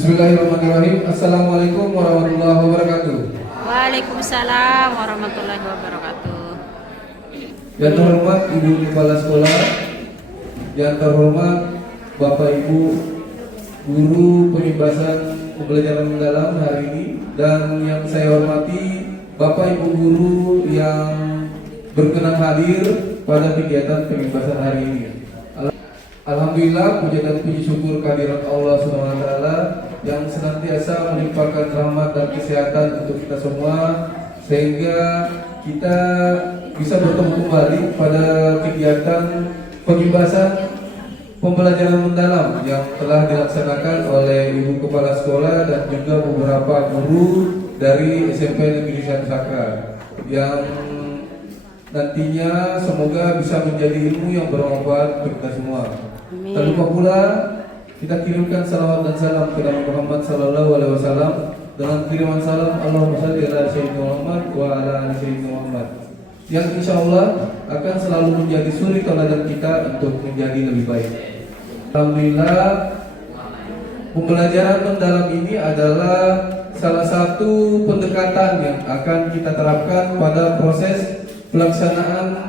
Bismillahirrahmanirrahim. Assalamualaikum warahmatullahi wabarakatuh. Waalaikumsalam warahmatullahi wabarakatuh. Yang terhormat Ibu Kepala Sekolah, yang terhormat Bapak Ibu Guru Pembebasan Pembelajaran Mendalam hari ini, dan yang saya hormati Bapak Ibu Guru yang berkenan hadir pada kegiatan pembebasan hari ini. Alhamdulillah, puji dan puji syukur kehadirat Allah SWT yang senantiasa melimpahkan rahmat dan kesehatan untuk kita semua, sehingga kita bisa bertemu kembali pada kegiatan pembebasan pembelajaran mendalam yang telah dilaksanakan oleh Ibu Kepala Sekolah dan juga beberapa guru dari SMP Negeri 1 Sakra, yang nantinya semoga bisa menjadi ilmu yang bermanfaat untuk kita semua. Tak lupa pula kita kirimkan salawat dan salam kepada Muhammad Sallallahu Alaihi Wasallam dengan kiriman salam Allahumma shalli ala Sayyidina Muhammad wa ala ali Sayyidina Muhammad, yang insya Allah akan selalu menjadi suri teladan kita untuk menjadi lebih baik. Alhamdulillah, pembelajaran mendalam ini adalah salah satu pendekatan yang akan kita terapkan pada proses pelaksanaan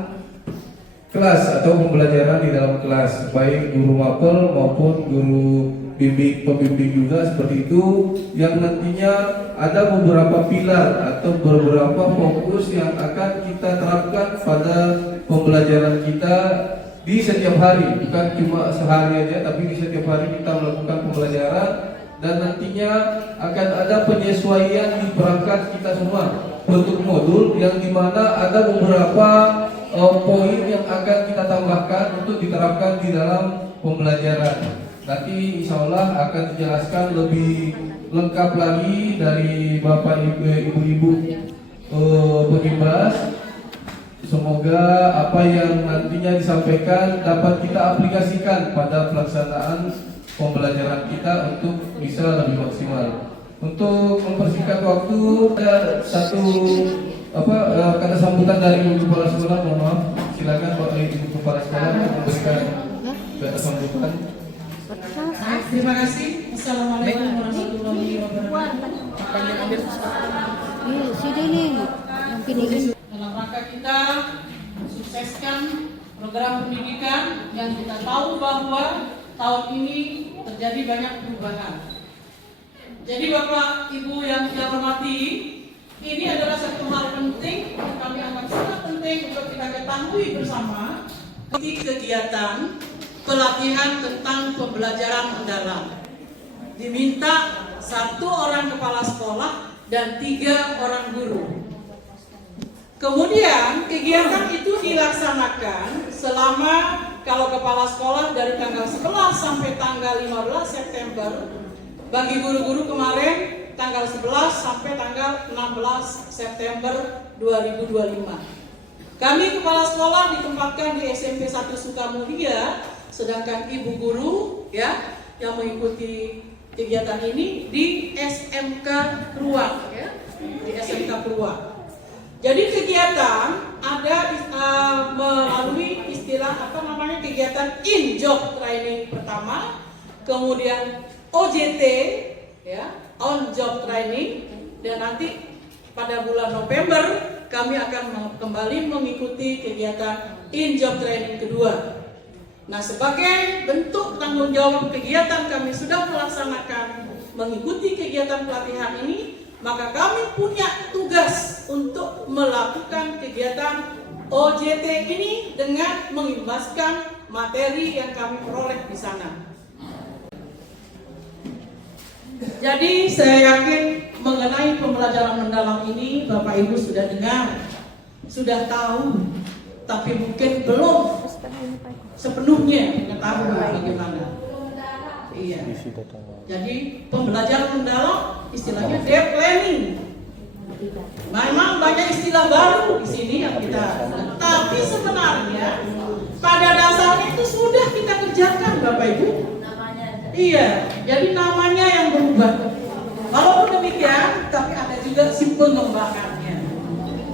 kelas atau pembelajaran di dalam kelas, baik guru mapel maupun guru pembimbing juga seperti itu, yang nantinya ada beberapa pilar atau beberapa fokus yang akan kita terapkan pada pembelajaran kita di setiap hari, bukan cuma sehari aja, tapi di setiap hari kita melakukan pembelajaran, dan nantinya akan ada penyesuaian di perangkat kita semua bentuk modul, yang dimana ada beberapa poin yang akan kita tambahkan untuk diterapkan di dalam pembelajaran. Nanti insya Allah akan dijelaskan lebih lengkap lagi dari Bapak Ibu pengimbas. Semoga apa yang nantinya disampaikan dapat kita aplikasikan pada pelaksanaan pembelajaran kita untuk bisa lebih maksimal. Untuk mempersingkat waktu, ada satu kata sambutan dari Ibu Kepala Sekolah. Mohon maaf, silakan Bapak Ibu Kepala Sekolah memberikan kata sambutan. Terima kasih. Assalamualaikum warahmatullahi wabarakatuh. Sini nih, mungkin ini. Dalam rangka kita sukseskan program pendidikan yang kita tahu bahwa tahun ini terjadi banyak perubahan. Jadi Bapak Ibu yang saya hormati, ini adalah satu hal penting yang kami anggap sangat penting untuk kita ketahui bersama. Kegiatan pelatihan tentang pembelajaran mendalam. Diminta 1 orang kepala sekolah dan 3 orang guru. Kemudian kegiatan itu dilaksanakan selama, kalau kepala sekolah dari tanggal 11 sampai tanggal 15 September, bagi guru-guru kemarin tanggal 11 sampai tanggal 16 September 2025. Kami kepala sekolah ditempatkan di SMP 1 Sukamulia, sedangkan ibu guru ya yang mengikuti kegiatan ini di SMK Ruang ya, di SMK Ruang. Jadi kegiatan ada melalui istilah kegiatan in job training pertama, kemudian OJT ya, on job training, dan nanti pada bulan November kami akan kembali mengikuti kegiatan in job training kedua. Nah, sebagai bentuk tanggung jawab kegiatan kami sudah melaksanakan mengikuti kegiatan pelatihan ini, maka kami punya tugas untuk melakukan kegiatan OJT ini dengan mengimbaskan materi yang kami peroleh di sana. Jadi saya yakin mengenai pembelajaran mendalam ini Bapak Ibu sudah dengar, sudah tahu, tapi mungkin belum sepenuhnya mengetahui bagaimana. Iya. Jadi pembelajaran mendalam istilahnya deep learning. Memang banyak istilah baru di sini yang kita, tapi sebenarnya pada dasarnya itu sudah kita kerjakan Bapak Ibu. Iya, jadi namanya yang berubah. Walaupun demikian, tapi ada juga si pengembangannya.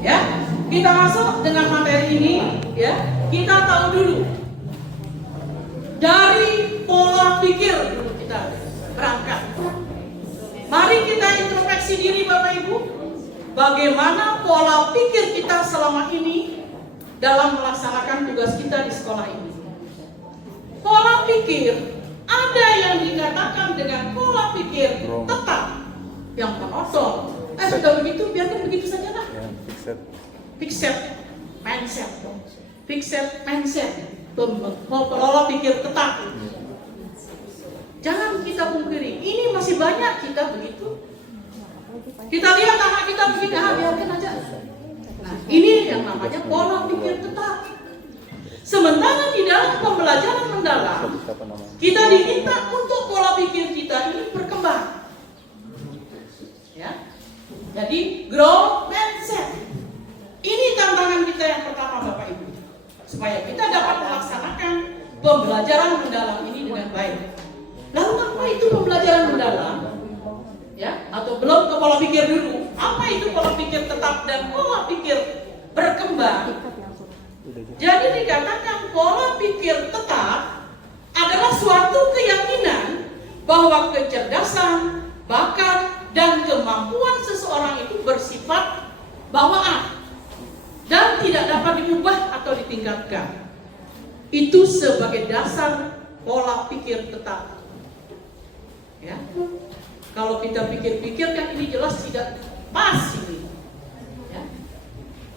Ya, kita masuk dengan materi ini. Ya, kita tahu dulu dari pola pikir dulu kita berangkat. Mari kita introspeksi diri Bapak Ibu. Bagaimana pola pikir kita selama ini dalam melaksanakan tugas kita di sekolah ini. Pola pikir, ada yang dikatakan dengan pola pikir tetap, yang monoton. Sudah begitu, biarkan begitu saja lah. Fixed mindset, pola pikir tetap. Jangan kita pungkiri, ini masih banyak kita begitu. Kita lihat anak kita begini, biarkan aja. Nah, ini yang namanya pola pikir tetap. Sementara di dalam pembelajaran mendalam, kita diminta untuk pola pikir kita ini berkembang. Ya. Jadi growth mindset. Ini tantangan kita yang pertama Bapak Ibu. Supaya kita dapat melaksanakan pembelajaran mendalam ini dengan baik. Lalu apa itu pembelajaran mendalam? Ya, atau belum ke pola pikir dulu. Apa itu pola pikir tetap dan pola pikir berkembang? Jadi dikatakan pola pikir tetap adalah suatu keyakinan bahwa kecerdasan, bakat, dan kemampuan seseorang itu bersifat bawaan dan tidak dapat diubah atau ditingkatkan. Itu sebagai dasar pola pikir tetap. Ya. Kalau kita pikir-pikir kan ini jelas tidak pas ini. Ya.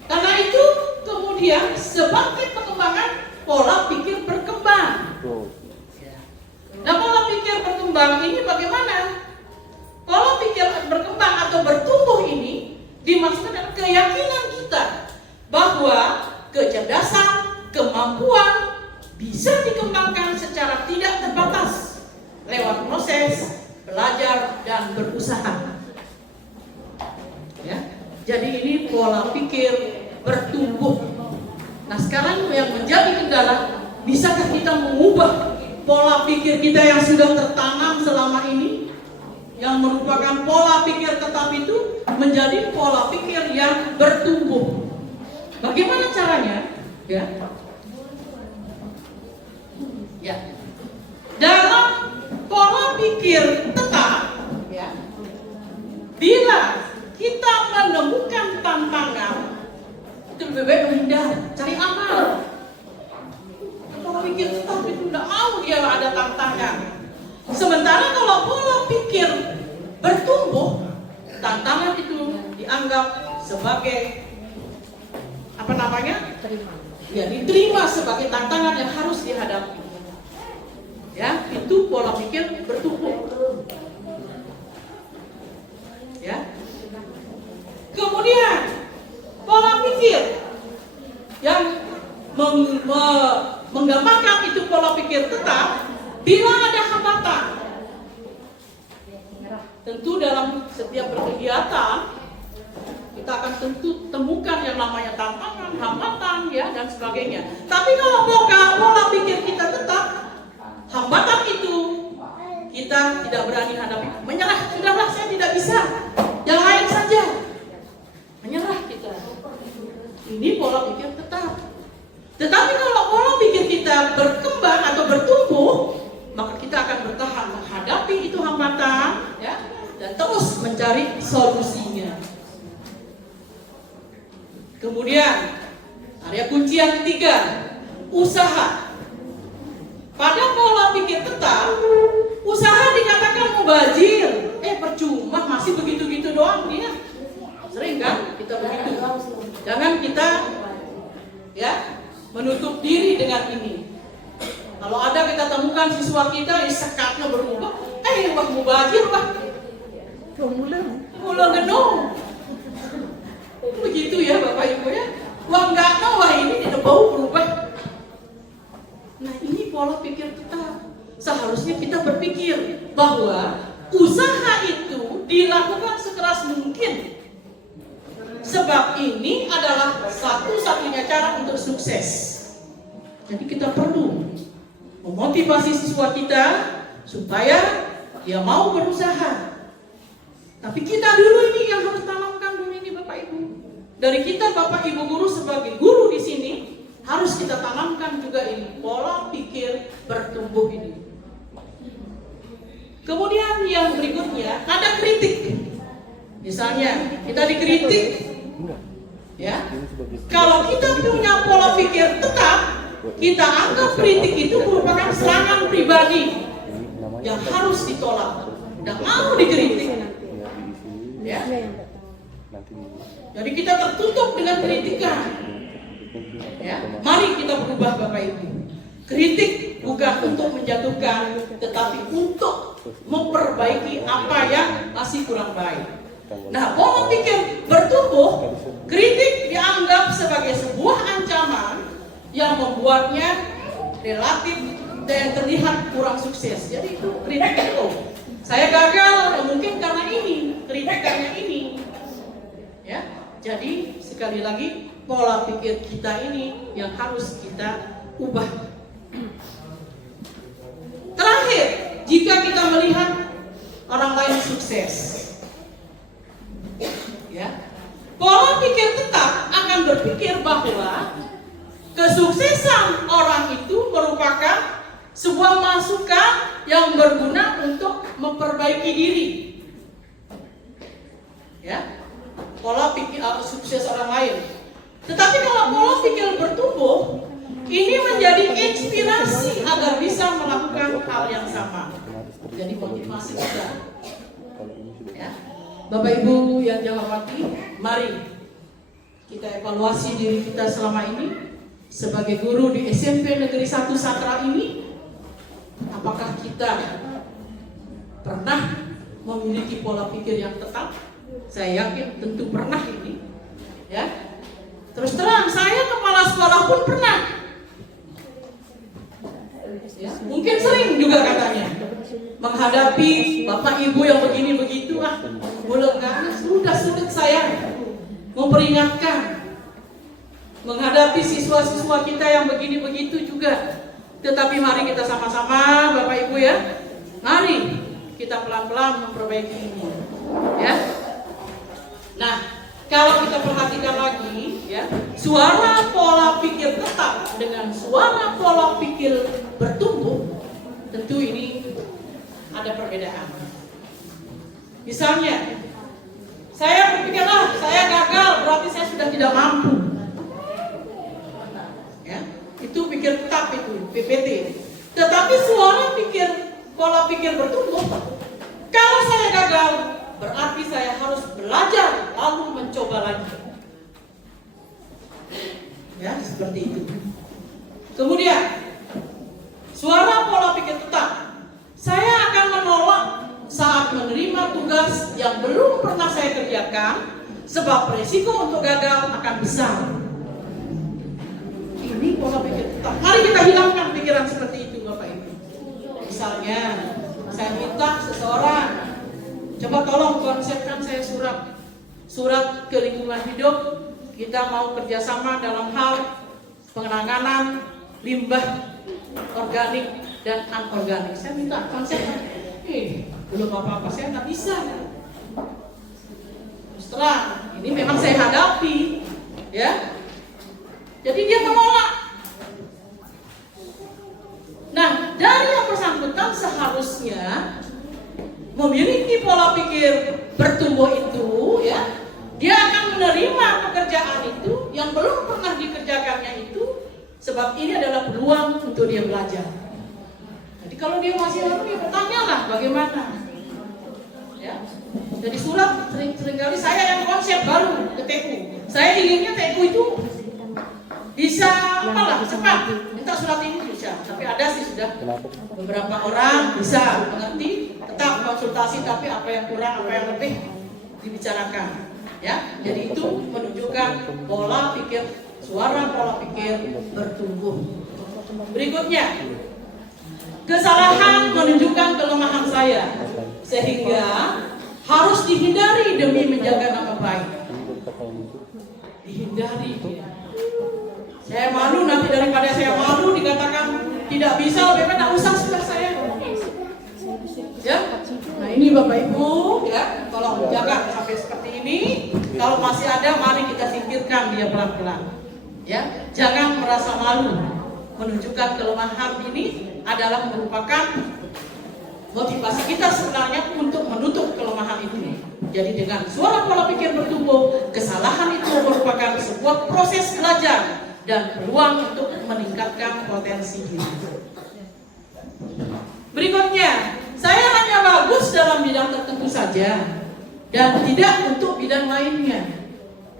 Karena itu kemudian sebagai pengembangan pola pikir berkembang. Nah, pola pikir berkembang ini bagaimana? Pola pikir berkembang atau bertumbuh ini dimaksudkan dengan keyakinan kita bahwa kecerdasan, kemampuan bisa dikembangkan secara tidak terbatas lewat proses belajar dan berusaha. Ya, jadi ini pola pikir bertumbuh. Nah, sekarang yang menjadi kendala, bisakah kita mengubah pola pikir kita yang sudah tertanam selama ini, yang merupakan pola pikir tetap itu menjadi pola pikir yang bertumbuh? Bagaimana caranya? Ya. Dalam pola pikir tetap, ya, bila kita menemukan tantangan, itu lebih baik menghindar, cari amal. Pola pikir tetap itu tidak mau dia ada tantangan. Sementara kalau pola pikir bertumbuh, tantangan itu dianggap sebagai apa namanya? Ya, diterima sebagai tantangan yang harus dihadapi. Ya, itu pola pikir bertumbuh. Ya. Kemudian pola pikir yang menggambarkan itu pola pikir tetap bila ada hambatan. Tentu dalam setiap berkegiatan kita akan tentu temukan yang namanya tantangan, hambatan, ya, dan sebagainya. Tapi kalau pola pikir kita tetap, hambatan itu kita tidak berani hadapi, menyerah, sudahlah saya tidak bisa, yang lain saja, menyerah kita. Ini pola pikir tetap. Tetapi kalau pola pikir kita berkembang atau bertumbuh, maka kita akan bertahan menghadapi itu hambatan, ya, dan terus mencari solusinya. Kemudian area kunci yang ketiga, usaha. Pada pola pikir tetap, usaha dikatakan mubazir. Percuma, masih begitu-gitu doang dia. Sering kan kita begitu. Jangan kita, ya, menutup diri dengan ini. Kalau ada kita temukan siswa kita sekatnya berubah, wah mubazir, wah mulai genung. Begitu ya Bapak Ibu ya. Wah enggak tahu, wah ini tidak bau berubah. Nah, ini pola pikir kita. Seharusnya kita berpikir bahwa usaha itu dilakukan sekeras mungkin. Sebab ini adalah satu-satunya cara untuk sukses. Jadi kita perlu memotivasi siswa kita supaya dia mau berusaha. Tapi kita dulu ini yang harus tanamkan dulu ini Bapak Ibu. Dari kita Bapak Ibu guru sebagai guru di sini harus kita tanamkan juga ini pola pikir bertumbuh ini. Kemudian yang yang berikutnya ada kritik. Misalnya kita dikritik, ya. Kalau kita punya pola pikir tetap, kita anggap kritik itu merupakan serangan pribadi yang harus ditolak, tidak mau dikritik, ya. Jadi kita tertutup dengan kritikan, ya. Mari kita berubah Bapak Ibu. Kritik bukan untuk menjatuhkan, tetapi untuk memperbaiki apa yang masih kurang baik. Nah, pola pikir bertumbuh, kritik dianggap sebagai sebuah ancaman yang membuatnya relatif dan terlihat kurang sukses. Jadi itu kritik itu. Saya gagal, ya mungkin karena ini, kritikannya ini. Ya, jadi sekali lagi pola pikir kita ini yang harus kita ubah. Terakhir, jika kita melihat orang lain sukses, ya, pola pikir tetap akan berpikir bahwa kesuksesan orang itu merupakan sebuah masukan yang berguna untuk memperbaiki diri. Ya, pola pikir sukses orang lain. Tetapi kalau pola pikir bertumbuh, ini menjadi inspirasi agar bisa melakukan hal yang sama. Jadi motivasi kita. Ya. Bapak Ibu yang saya hormati, mari kita evaluasi diri kita selama ini sebagai guru di SMP Negeri 1 Satra ini. Apakah kita pernah memiliki pola pikir yang tetap? Saya yakin tentu pernah ini. Ya. Terus terang, saya kepala sekolah pun pernah. Ya, mungkin sering juga katanya menghadapi bapak ibu yang begini begitu, boleh nggak? Sudah sulit saya memperingatkan menghadapi siswa-siswa kita yang begini begitu juga. Tetapi mari kita sama-sama bapak ibu ya, mari kita pelan-pelan memperbaiki ini, ya. Nah, kalau kita perhatikan lagi, ya, suara pola pikir tetap dengan suara pola pikir bertumbuh, tentu ini ada perbedaan. Misalnya, saya berpikir, saya gagal, berarti saya sudah tidak mampu. Ya, itu pikir tetap itu, PPT. Tetapi suara pikir, pola pikir bertumbuh, kalau saya gagal, berarti saya harus belajar lalu mencoba lagi. Ya, seperti itu. Kemudian suara pola pikir tetap, saya akan menolak saat menerima tugas yang belum pernah saya kerjakan, sebab resiko untuk gagal akan besar. Ini pola pikir tetap. Mari kita hilangkan pikiran seperti itu Bapak Ibu. Misalnya saya minta seseorang, coba tolong konsepkan saya surat ke lingkungan hidup. Kita mau kerjasama dalam hal penanganan limbah organik dan anorganik. Saya minta konsepkan. Belum apa-apa, saya nggak bisa. Setelah ini memang saya hadapi, ya. Jadi dia menolak. Nah, dari yang bersangkutan seharusnya memiliki pola pikir bertumbuh itu, ya, dia akan menerima pekerjaan itu yang belum pernah dikerjakannya itu, sebab ini adalah peluang untuk dia belajar. Jadi kalau dia masih baru, dia bertanyalah bagaimana. Ya, jadi surat seringkali saya yang konsep baru ke TU. Saya inginnya TU itu bisa cepat minta surat ini bisa, tapi ada sih sudah beberapa orang bisa mengerti, tetap konsultasi, tapi apa yang kurang, apa yang lebih dibicarakan. Ya, jadi itu menunjukkan pola pikir, suara pola pikir bertumbuh. Berikutnya, kesalahan menunjukkan kelemahan saya, sehingga harus dihindari demi menjaga nama baik. Dihindari. Saya malu, nanti daripada saya malu dikatakan tidak bisa, lebih baik tidak usah sudah saya. Ya, nah ini Bapak Ibu, ya, tolong jaga sampai seperti ini. Kalau masih ada, mari kita singkirkan dia pelan-pelan. Ya, jangan merasa malu. Menunjukkan kelemahan ini adalah merupakan Motivasi kita sebenarnya untuk menutup kelemahan itu. Jadi dengan suara pola pikir bertumbuh, kesalahan itu merupakan sebuah proses belajar dan peluang untuk meningkatkan potensi diri. Berikutnya, saya hanya bagus dalam bidang tertentu saja dan tidak untuk bidang lainnya.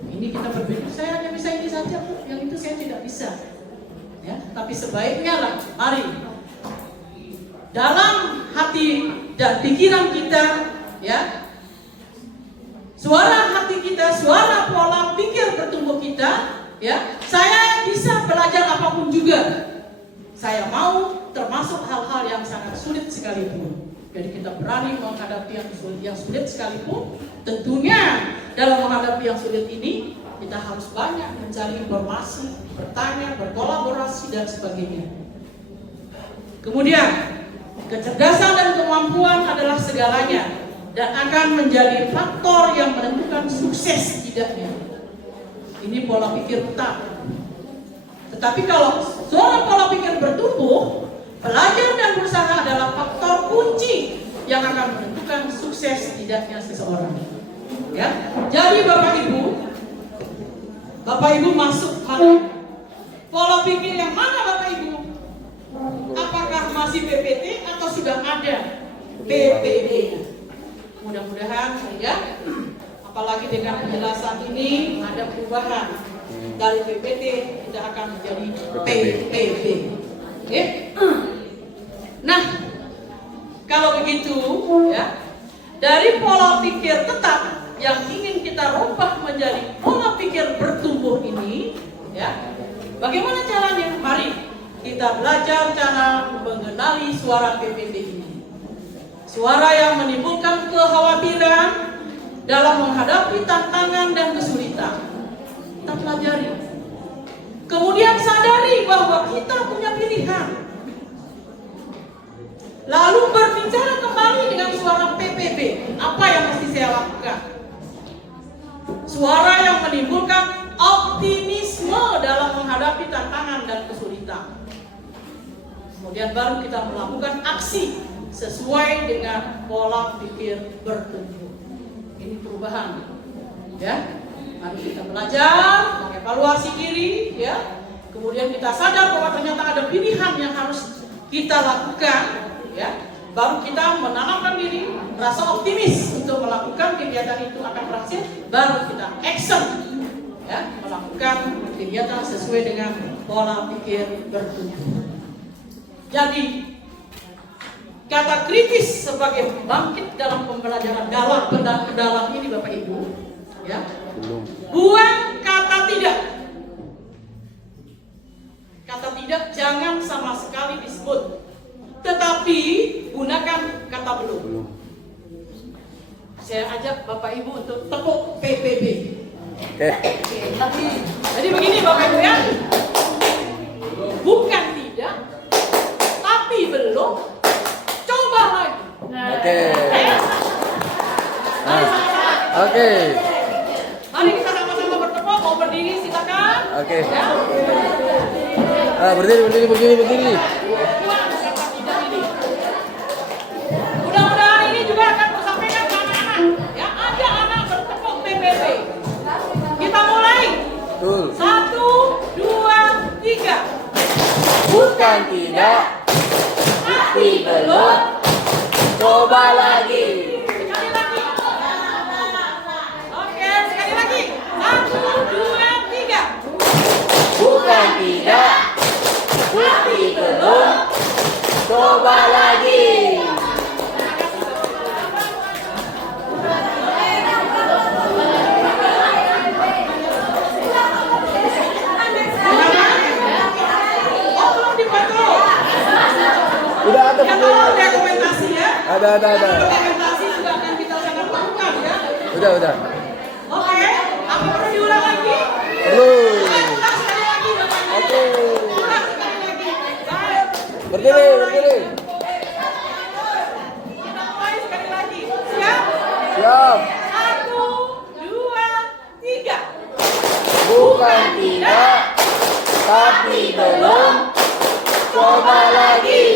Ini kita berbeda. Saya hanya bisa ini saja, Bu. Yang itu saya tidak bisa. Ya, tapi sebaiknya lah, mari dalam hati dan pikiran kita, ya, suara hati kita, suara pola pikir bertumbuh kita, ya, saya bisa belajar apapun juga. Saya mau, termasuk hal-hal yang sangat sulit sekalipun. Jadi kita berani menghadapi yang sulit sekalipun. Tentunya dalam menghadapi yang sulit ini kita harus banyak mencari informasi, bertanya, berkolaborasi dan sebagainya. Kemudian kecerdasan dan kemampuan adalah segalanya dan akan menjadi faktor yang menentukan sukses tidaknya. Ini pola pikir utama. Tetapi kalau suara pola pikir bertumbuh, belajar dan berusaha adalah faktor kunci yang akan menentukan sukses tidaknya seseorang. Ya, jadi Bapak Ibu masuk mana? Pola pikir yang mana Bapak Ibu? Apakah masih PPT atau sudah ada PPB? Mudah-mudahan ya, apalagi dengan penjelasan ini ada perubahan dari PPT kita akan menjadi PPB. Oke? Nah, kalau begitu ya, dari pola pikir tetap yang ingin kita rubah menjadi pola pikir bertumbuh ini, ya, bagaimana caranya? Mari kita belajar cara mengenali suara PPB ini. Suara yang menimbulkan kekhawatiran dalam menghadapi tantangan dan kesulitan. Kita pelajari. Kemudian sadari bahwa kita punya pilihan. Lalu berbicara kembali dengan suara PPB. Apa yang mesti saya lakukan? Suara yang menimbulkan optimisme dalam menghadapi tantangan dan kesulitan. Kemudian baru kita melakukan aksi sesuai dengan pola pikir bertumbuh. Ini perubahan, ya. Mari kita belajar, mengevaluasi diri, ya. Kemudian kita sadar bahwa ternyata ada pilihan yang harus kita lakukan, ya. Baru kita menanamkan diri, rasa optimis untuk melakukan kegiatan itu akan berhasil. Baru kita action, ya, melakukan kegiatan sesuai dengan pola pikir bertumbuh. Jadi kata kritis sebagai pembangkit dalam pembelajaran dalam ini Bapak Ibu, ya. Buang kata tidak. Kata tidak jangan sama sekali disebut. Tetapi gunakan kata belum. Saya ajak Bapak Ibu untuk tepuk PPB. Jadi begini Bapak Ibu ya. Bukan tidak, tapi belum. Coba lagi. Oke. Mari kita sama-sama bertepuk. Mau berdiri silakan. Oke. Ya. Berdiri. Buang kata tidak ini. Mudah-mudahan ini juga akan tersampaikan ke anak-anak. Ya, ada anak bertepuk PPB. Kita mulai. Betul. 1, 2, 3. Bukan tidak, tapi belum. Coba lagi. Sekali lagi. Oke, sekali lagi. 1, 2, 3. Bukan tidak, tapi belum. Coba lagi. Oh, belum dibantu. Udah ada Ya, kalau ada dokumentasi ya. Ada. Dokumentasi juga akan kita sangat lakukan ya. Udah. Oke, apa perlu diulang lagi? Perlu. Ulang sekali lagi Bapak Ibu. Oke. Ulang sekali lagi. Baik. Berdiri. Kita mulai sekali lagi. Siap? Siap. 1, 2, 3. Bukan tidak, tapi belum. Coba lagi.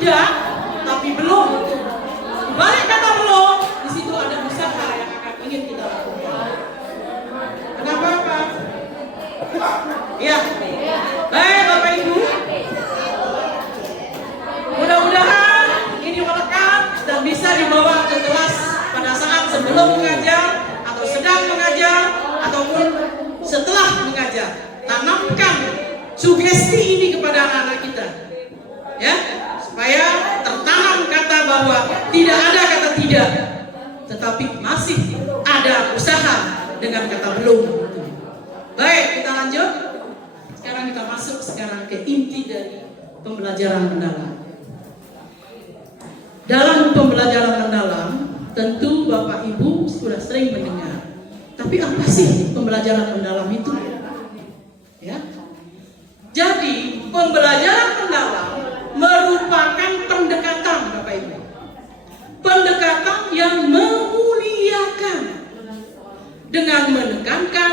tidak, tapi belum. Di balik kata belum, di situ ada usaha yang akan ingin kita lakukan. Kenapa, Pak? Ya, baik Bapak Ibu. Mudah-mudahan ini melekat dan bisa dibawa ke kelas pada saat sebelum mengajar, atau sedang mengajar, ataupun setelah mengajar. Tanamkan sugesti ini kepada anak-anak kita, ya, supaya tertanam kata bahwa tidak ada kata tidak, tetapi masih ada usaha dengan kata belum. Baik, kita lanjut. Sekarang kita masuk ke inti dari pembelajaran mendalam. Dalam pembelajaran mendalam, tentu Bapak Ibu sudah sering mendengar. Tapi apa sih pembelajaran mendalam itu? Ya. Jadi, pembelajaran mendalam merupakan pendekatan, Bapak Ibu. Pendekatan yang memuliakan dengan menekankan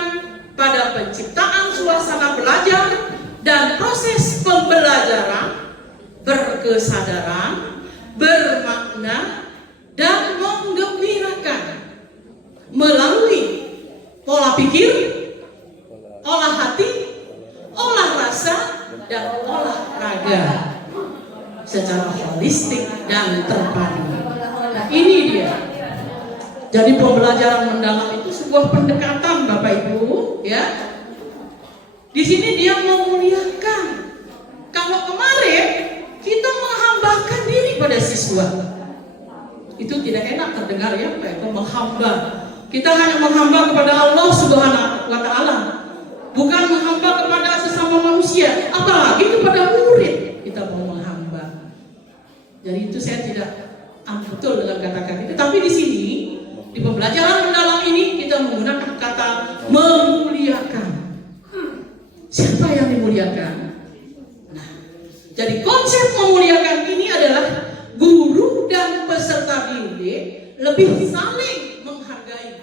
pada penciptaan suasana belajar dan proses pembelajaran berkesadaran, bermakna, dan menggembirakan melalui pola pikir, olah hati, olah rasa, dan olahraga secara holistik dan terpadu. Nah, ini dia. Jadi pembelajaran mendalam itu sebuah pendekatan, Bapak Ibu, ya. Di sini dia memuliakan. Kalau kemarin kita menghambakan diri pada siswa, itu tidak enak terdengar, ya, Pak Eko, menghamba. Kita hanya menghamba kepada Allah Subhanahu wa Ta'ala, bukan menghamba kepada sesama manusia, apalagi kepada murid kita mau menghamba. Jadi itu saya tidak betul dengan kata-kata itu. Tapi di sini di pembelajaran mendalam ini kita menggunakan kata memuliakan. Siapa yang dimuliakan? Nah, jadi konsep memuliakan ini adalah guru dan peserta didik lebih saling menghargai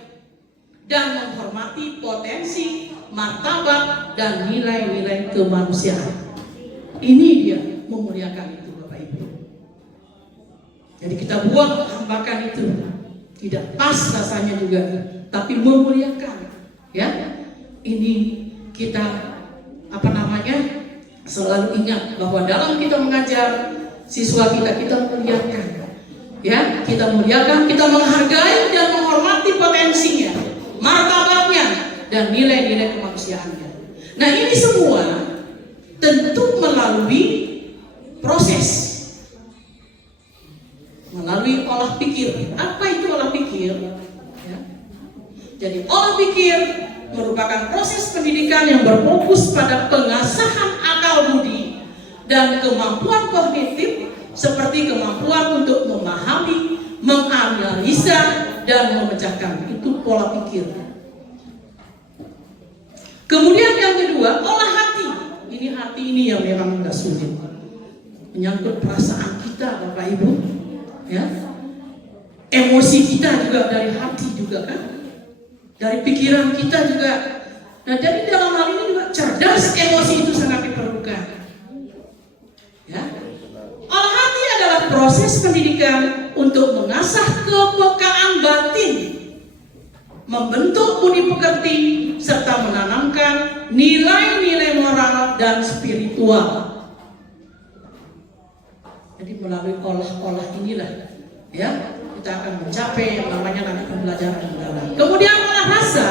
dan menghormati potensi, martabat, dan nilai-nilai kemanusiaan. Ini dia memuliakan itu, Bapak Ibu. Jadi kita buang hambakan itu, tidak pas rasanya juga, tapi memuliakan, ya. Ini kita selalu ingat bahwa dalam kita mengajar siswa kita muliakan, ya, kita muliakan, kita menghargai dan menghormati potensinya, martabatnya, dan nilai-nilai kemanusiaannya. Nah, ini semua tentu melalui proses, melalui olah pikir. Apa itu olah pikir? Ya. Jadi olah pikir merupakan proses pendidikan yang berfokus pada pengasahan akal budi dan kemampuan kognitif, seperti kemampuan untuk memahami, menganalisa, dan memecahkan. Itu pola pikir. Kemudian yang kedua, olah hati. Ini hati ini yang memang tidak sulit, menyangkut perasaan kita, Bapak Ibu, ya. Emosi kita juga dari hati juga, kan, dari pikiran kita juga. Nah, jadi dalam hal ini juga cerdas emosi itu sangat diperlukan, ya. Olah hati adalah proses pendidikan untuk mengasah kepekaan batin, membentuk budi pekerti, serta menanamkan nilai-nilai moral dan spiritual. Jadi melalui olah-olah inilah, ya, kita akan mencapai yang namanya nanti pembelajaran mendalam. Kemudian olah rasa.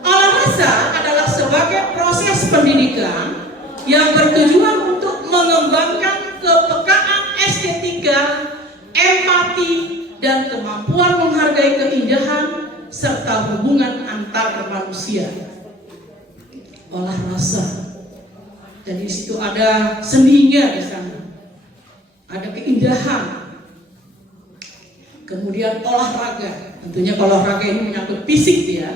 Olah rasa adalah sebagai proses pendidikan yang bertujuan untuk mengembangkan kepekaan estetika, empati, dan kemampuan menghargai keindahan serta hubungan antar manusia. Olah rasa. Jadi di situ ada seninya di sana, ada keindahan. Kemudian olahraga. Tentunya olahraga ini menyangkut fisik, ya.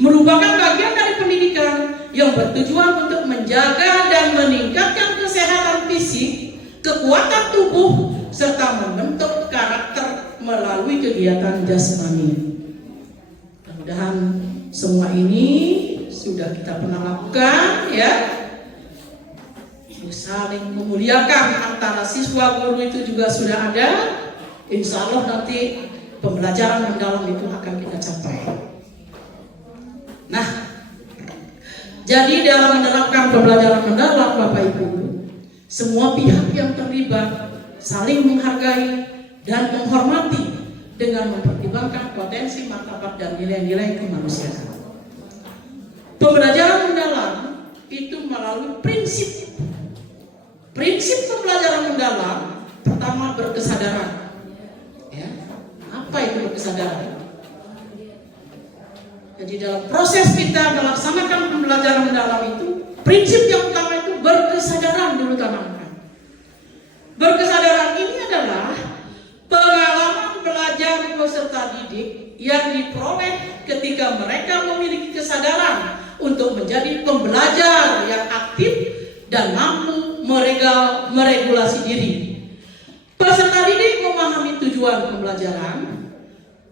Merupakan bagian dari pendidikan yang bertujuan untuk menjaga dan meningkatkan kesehatan fisik, kekuatan tubuh, serta membentuk karakter melalui kegiatan jasmani. Mudah-mudahan semua ini sudah kita pernah lakukan, ya. saling memuliakan antara siswa guru itu juga sudah ada. Insya Allah nanti pembelajaran mendalam itu akan kita capai. Nah, jadi dalam menerapkan pembelajaran mendalam, Bapak Ibu, semua pihak yang terlibat saling menghargai dan menghormati dengan mempertimbangkan potensi, martabat, dan nilai-nilai kemanusiaan. Pembelajaran mendalam itu melalui prinsip. Prinsip pembelajaran mendalam pertama berkesadaran. Ya, apa itu berkesadaran? Jadi dalam proses kita melaksanakan pembelajaran mendalam itu, prinsip yang utama itu berkesadaran dulu tanamkan. Berkesadaran ini adalah pengalaman belajar peserta didik yang diperoleh ketika mereka memiliki kesadaran untuk menjadi pembelajar yang aktif dan mampu meregulasi diri. Peserta didik memahami tujuan pembelajaran,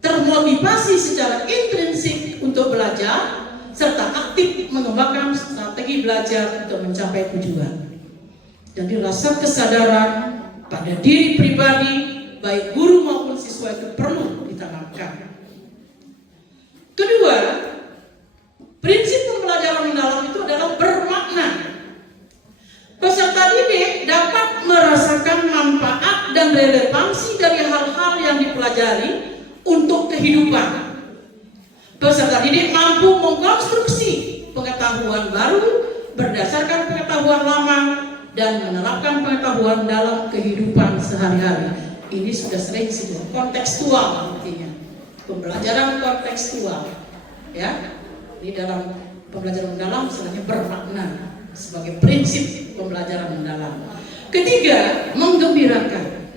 termotivasi secara intrinsik untuk belajar, serta aktif mengembangkan strategi belajar untuk mencapai tujuan. Jadi rasa kesadaran pada diri pribadi, baik guru maupun siswa itu perlu ditanamkan. Kedua, prinsip pembelajaran mendalam itu adalah bermakna. Peserta didik dapat merasakan manfaat dan relevansi dari hal-hal yang dipelajari untuk kehidupan. Peserta didik mampu mengkonstruksi pengetahuan baru berdasarkan pengetahuan lama dan menerapkan pengetahuan dalam kehidupan sehari-hari. Ini sudah sering disebut kontekstual, artinya pembelajaran kontekstual. Ya, di dalam pembelajaran mendalam istilahnya bermakna sebagai prinsip pembelajaran mendalam. Ketiga, menggembirakan.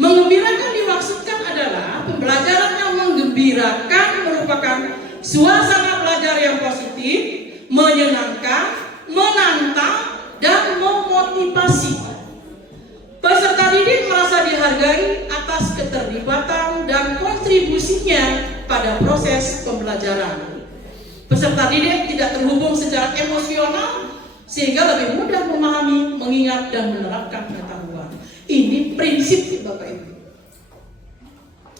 Menggembirakan dimaksudkan adalah pembelajaran yang menggembirakan merupakan suasana belajar yang positif, menyenangkan, menantang, dan memotivasi. Peserta didik merasa dihargai atas keterlibatan dan kontribusinya pada proses pembelajaran. Peserta didik tidak terhubung secara emosional sehingga lebih mudah memahami, mengingat, dan menerapkan pengetahuan. Ini prinsip, Bapak Ibu.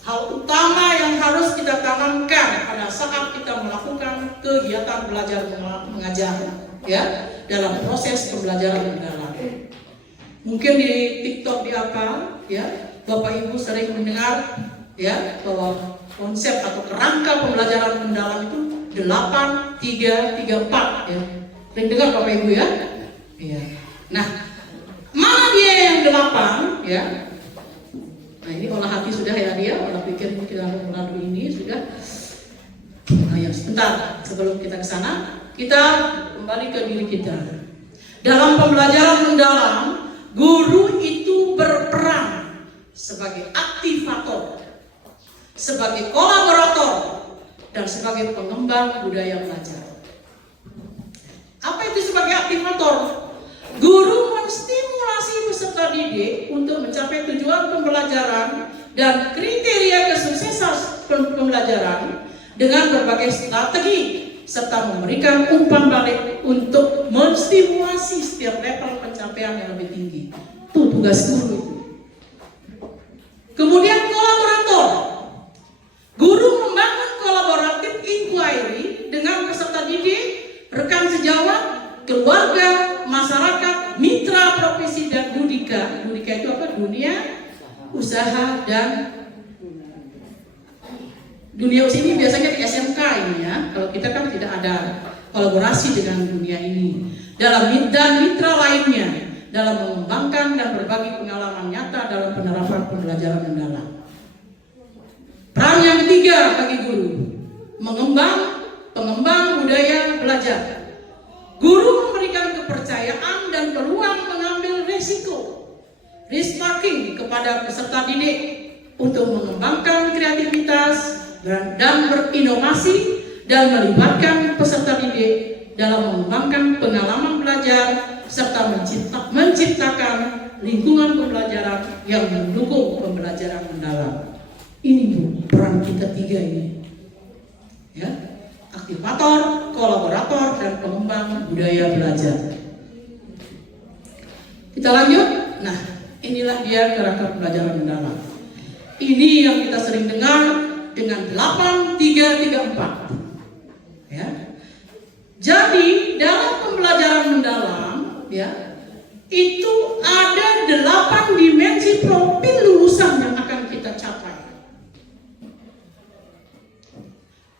Hal utama yang harus kita tanamkan pada saat kita melakukan kegiatan belajar mengajar, ya, dalam proses pembelajaran mendalam. Mungkin di TikTok di apa, ya, Bapak Ibu sering mendengar, ya, bahwa konsep atau kerangka pembelajaran mendalam itu 8-3-3-4, ya. Sering dengar Bapak Ibu, ya? Iya. Nah, mana dia yang 8, ya? Nah, ini olah hati sudah ya dia, olah pikir kita melalui ini sudah. Nah, ya, sebentar sebelum kita ke sana, kita kembali ke diri kita. Dalam pembelajaran mendalam, guru itu berperan sebagai aktivator, sebagai kolaborator, dan sebagai pengembang budaya belajar. Apa itu sebagai aktivator? Guru menstimulasi peserta didik untuk mencapai tujuan pembelajaran dan kriteria kesuksesan pembelajaran dengan berbagai strategi serta memberikan umpan balik untuk menstimulasi setiap level pencapaian yang lebih tinggi. Itu tugas guru itu. Kemudian kolaborator. Guru membangun kolaboratif inquiry dengan peserta didik, rekan sejawat, keluarga, masyarakat, mitra profesi, dan Budika. Budika itu apa? Dunia usaha dan dunia usaha ini biasanya di SMK ini, ya. Kalau kita kan tidak ada kolaborasi dengan dunia ini. Dan mitra lainnya dalam mengembangkan dan berbagi pengalaman nyata dalam penerapan pembelajaran mendalam. Peran yang ketiga bagi guru, pengembang budaya belajar. Guru memberikan kepercayaan dan peluang mengambil risiko, risk taking kepada peserta didik untuk mengembangkan kreativitas dan berinovasi dan melibatkan peserta didik dalam mengembangkan pengalaman belajar serta menciptakan lingkungan pembelajaran yang mendukung pembelajaran mendalam. Ini peran kita tiga ini, ya, aktivator, kolaborator, dan pengembang budaya belajar. Kita lanjut. Nah, inilah dia kerangka pembelajaran mendalam. Ini yang kita sering dengar dengan 8334. Ya. Jadi dalam pembelajaran mendalam, ya, itu ada 8 dimensi profil lulusan yang akan kita capai.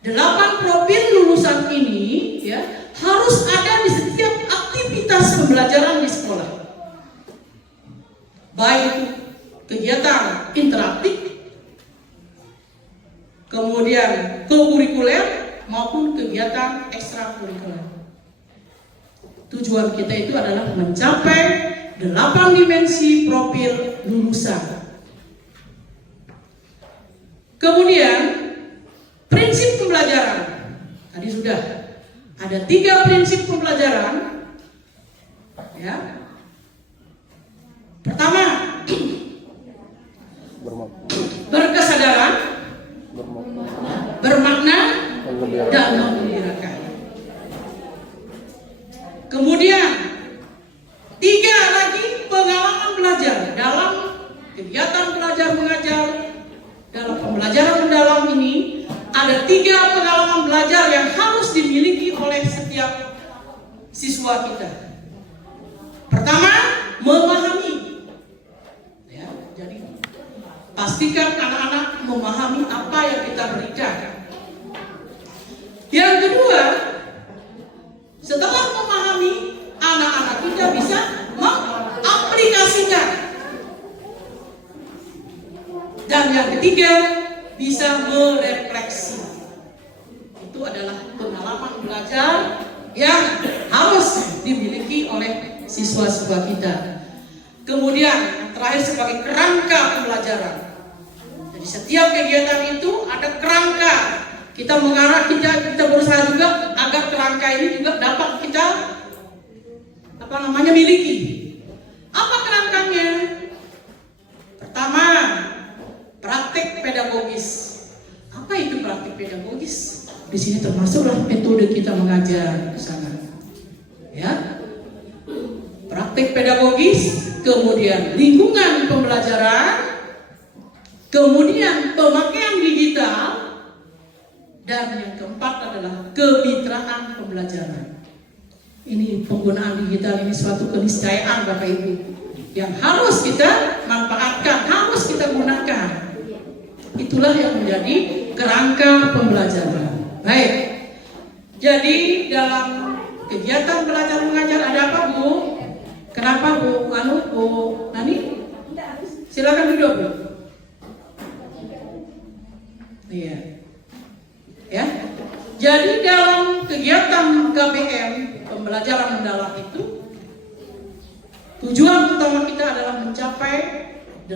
8 profil lulusan ini, ya, harus ada di setiap aktivitas pembelajaran di sekolah. Baik itu kegiatan interaktif, kemudian kurikuler maupun kegiatan ekstrakurikuler. Tujuan kita itu adalah mencapai 8 dimensi profil lulusan. Kemudian prinsip pembelajaran. Tadi sudah ada 3 prinsip pembelajaran. Ya. Pertama, berkesadaran, bermakna, dan menggembirakan. Kemudian 3 lagi pengalaman belajar dalam kegiatan belajar mengajar. Dalam pembelajaran mendalam ini ada 3 pengalaman belajar yang harus dimiliki oleh setiap siswa kita. Pertama, memahami. Ya, jadi pastikan anak-anak memahami apa yang kita berikan. Yang kedua, setelah memahami, anak-anak kita bisa mengaplikasikan. Dan yang ketiga, bisa merefleksi. Itu adalah pengalaman belajar yang harus dimiliki oleh siswa-siswa kita. Kemudian yang terakhir sebagai kerangka pembelajaran. Jadi setiap kegiatan itu ada kerangka. Kita mengarah, kita berusaha juga agar kerangka ini juga dapat kita miliki. Apa kerangkanya? Pertama, praktik pedagogis. Apa itu praktik pedagogis? Di sini termasuklah metode kita mengajar di sana. Ya. Praktik pedagogis, kemudian lingkungan pembelajaran, kemudian pemakaian digital, dan yang keempat adalah kemitraan pembelajaran. Ini penggunaan digital ini suatu keniscayaan Bapak Ibu yang harus kita manfaatkan, harus kita gunakan. Itulah yang menjadi kerangka pembelajaran. Baik. Jadi dalam kegiatan belajar mengajar ada apa, Bu? Kenapa Bu Nani? Silakan duduk, Bu. Iya. Ya. Jadi dalam kegiatan KBM pembelajaran mendalam itu tujuan utama kita adalah mencapai 8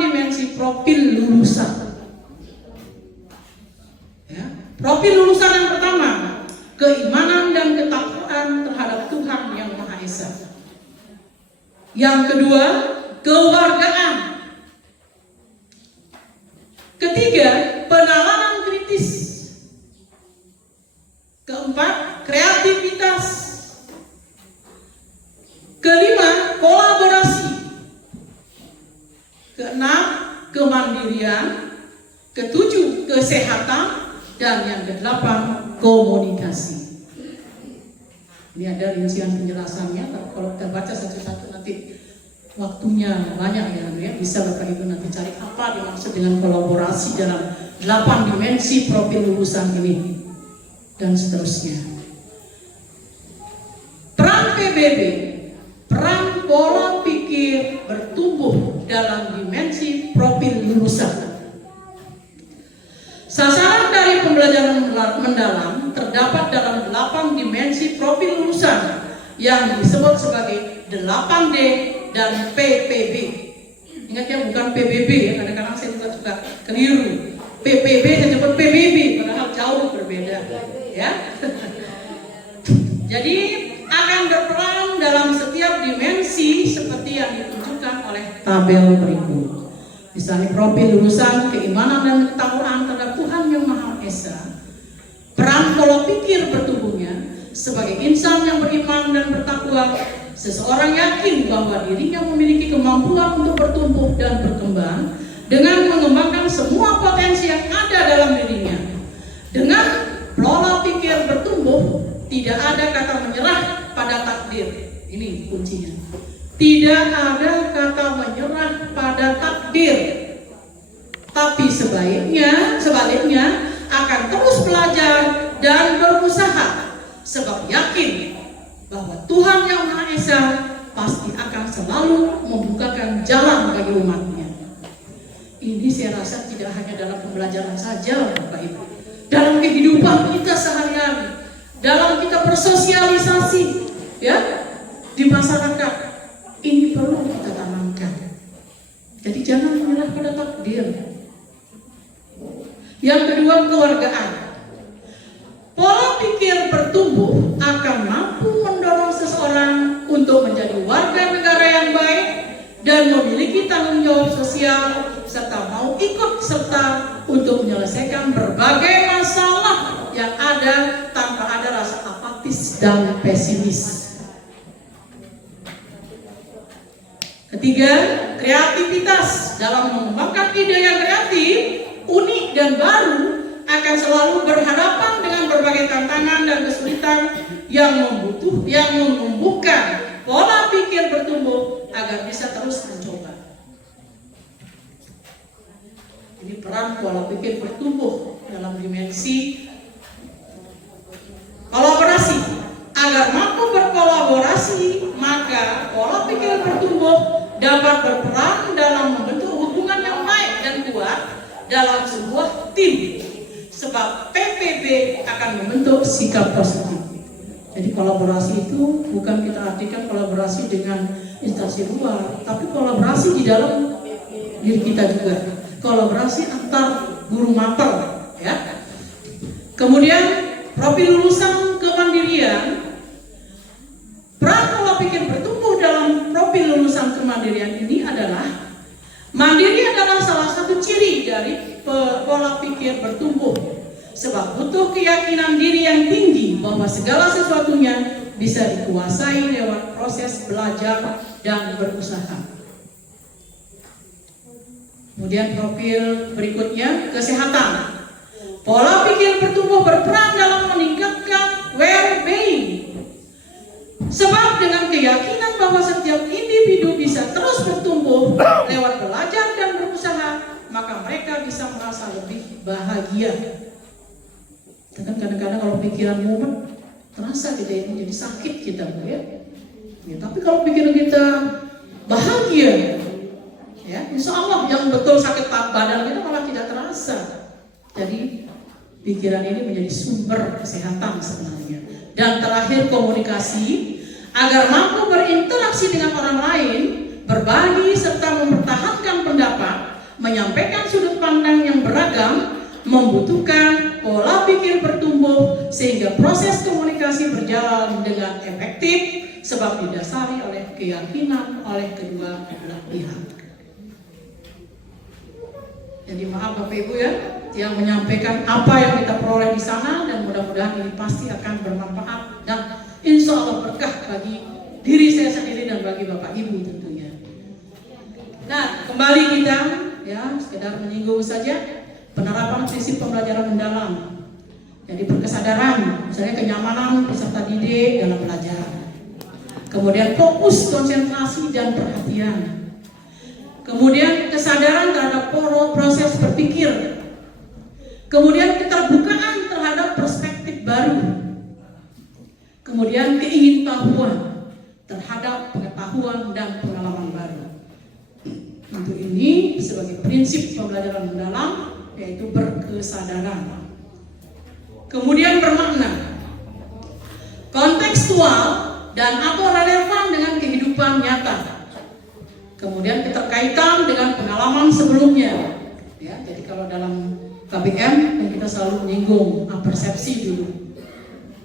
dimensi profil lulusan. Ya. Profil lulusan yang pertama, keimanan dan ketakwaan terhadap Tuhan yang Maha Esa. Yang kedua, kewargaan. Ketiga, penalaran kritis. Keempat, kreativitas. Kelima, kolaborasi. Keenam, kemandirian. Ketujuh, kesehatan. Dan yang kedelapan, komunikasi. Ini ada rincian penjelasannya. Kalau kita baca satu-satu nanti waktunya banyak ya. Bisa Bapak Ibu nanti cari apa dimaksud dengan kolaborasi dalam 8 dimensi profil lulusan ini dan seterusnya. Peran PBB, peran pola pikir bertumbuh dalam dimensi profil lulusan. Sasaran dari pembelajaran mendalam terdapat dalam 8 dimensi profil lulusan yang disebut sebagai 8D dan PPB. Ingat ya, bukan PBB ya, kadang-kadang saya juga suka keliru. PPB saya sebut PBB, padahal jauh berbeda ya. Jadi akan berperan dalam setiap dimensi seperti yang ditunjukkan oleh tabel berikut. Misalnya profil lulusan, keimanan dan ketakwaan terhadap Tuhan yang Maha Esa. Peran pola pikir bertumbuhnya sebagai insan yang beriman dan bertakwa seseorang yakin bahwa dirinya memiliki kemampuan untuk bertumbuh dan berkembang dengan mengembangkan semua potensi yang ada dalam dirinya. Dengan pola pikir bertumbuh, tidak ada kata menyerah pada takdir. Ini kuncinya. Tidak ada kata menyerah pada takdir. Tapi sebaliknya akan terus belajar dan berusaha, sebab yakin bahwa Tuhan Yang Maha Esa pasti akan selalu membukakan jalan bagi umatnya. Ini saya rasa tidak hanya dalam pembelajaran saja, Bapak Ibu, dalam kehidupan kita sehari-hari, dalam kita bersosialisasi, ya, di masyarakat, ini perlu kita tanamkan. Jadi jangan menyerah pada takdir. Yang kedua, keluargaan. Pola pikir bertumbuh akan mampu mendorong seseorang untuk menjadi warga negara yang baik dan memiliki tanggung jawab sosial, serta mau ikut serta untuk menyelesaikan berbagai masalah yang ada tanpa ada rasa apatis dan pesimis. Ketiga, kreativitas. Dalam mengembangkan ide yang kreatif, unik dan baru, akan selalu berhadapan dengan berbagai tantangan dan kesulitan yang menumbuhkan pola pikir bertumbuh agar bisa terus mencoba. Ini peran pola pikir bertumbuh dalam dimensi kolaborasi. Agar mampu berkolaborasi, maka pola pikir bertumbuh dapat berperan dalam membentuk hubungan yang baik dan kuat dalam sebuah tim. Sebab PPB akan membentuk sikap positif. Jadi kolaborasi itu bukan kita artikan kolaborasi dengan instansi luar, tapi kolaborasi di dalam diri kita juga. Kolaborasi antar guru mater, ya. Kemudian profil lulusan kemandirian. Peran pola pikir bertumbuh dalam profil lulusan kemandirian ini adalah mandiri adalah salah satu ciri dari pola pikir bertumbuh, sebab butuh keyakinan diri yang tinggi bahwa segala sesuatunya bisa dikuasai lewat proses belajar dan berusaha. Kemudian profil berikutnya, kesehatan. Pola pikir bertumbuh berperan dalam meningkatkan well-being, sebab dengan keyakinan bahwa setiap individu bisa terus bertumbuh lewat belajar dan berusaha, maka mereka bisa merasa lebih bahagia. Dan kadang-kadang kalau pikiran mumet, terasa kita ini jadi sakit kita, ya. Tapi kalau pikiran kita bahagia, ya, insya Allah yang betul sakit badan kita malah tidak terasa. Jadi pikiran ini menjadi sumber kesehatan sebenarnya. Dan terakhir, komunikasi. Agar mampu berinteraksi dengan orang lain, berbagi serta mempertahankan pendapat, menyampaikan sudut pandang yang beragam, membutuhkan pola pikir bertumbuh sehingga proses komunikasi berjalan dengan efektif, sebab didasari oleh keyakinan oleh kedua belah pihak. Jadi maaf Bapak Ibu, ya, yang menyampaikan apa yang kita peroleh di sana, dan mudah-mudahan ini pasti akan bermanfaat dan insya Allah berkah bagi diri saya sendiri dan bagi Bapak Ibu tentunya. Nah, kembali kita, ya, sekedar menyinggung saja penerapan prinsip pembelajaran mendalam. Jadi berkesadaran, misalnya kenyamanan peserta didik dalam belajar. Kemudian fokus, konsentrasi dan perhatian. Kemudian kesadaran terhadap proses berpikir. Kemudian keterbukaan terhadap perspektif baru. Kemudian keingintahuan terhadap pengetahuan dan pengalaman baru. Untuk ini sebagai prinsip pembelajaran mendalam, yaitu berkesadaran. Kemudian bermakna, kontekstual dan atau relevan dengan kehidupan nyata. Kemudian keterkaitan dengan pengalaman sebelumnya. Ya, jadi kalau dalam KBM kita selalu menyinggung persepsi dulu,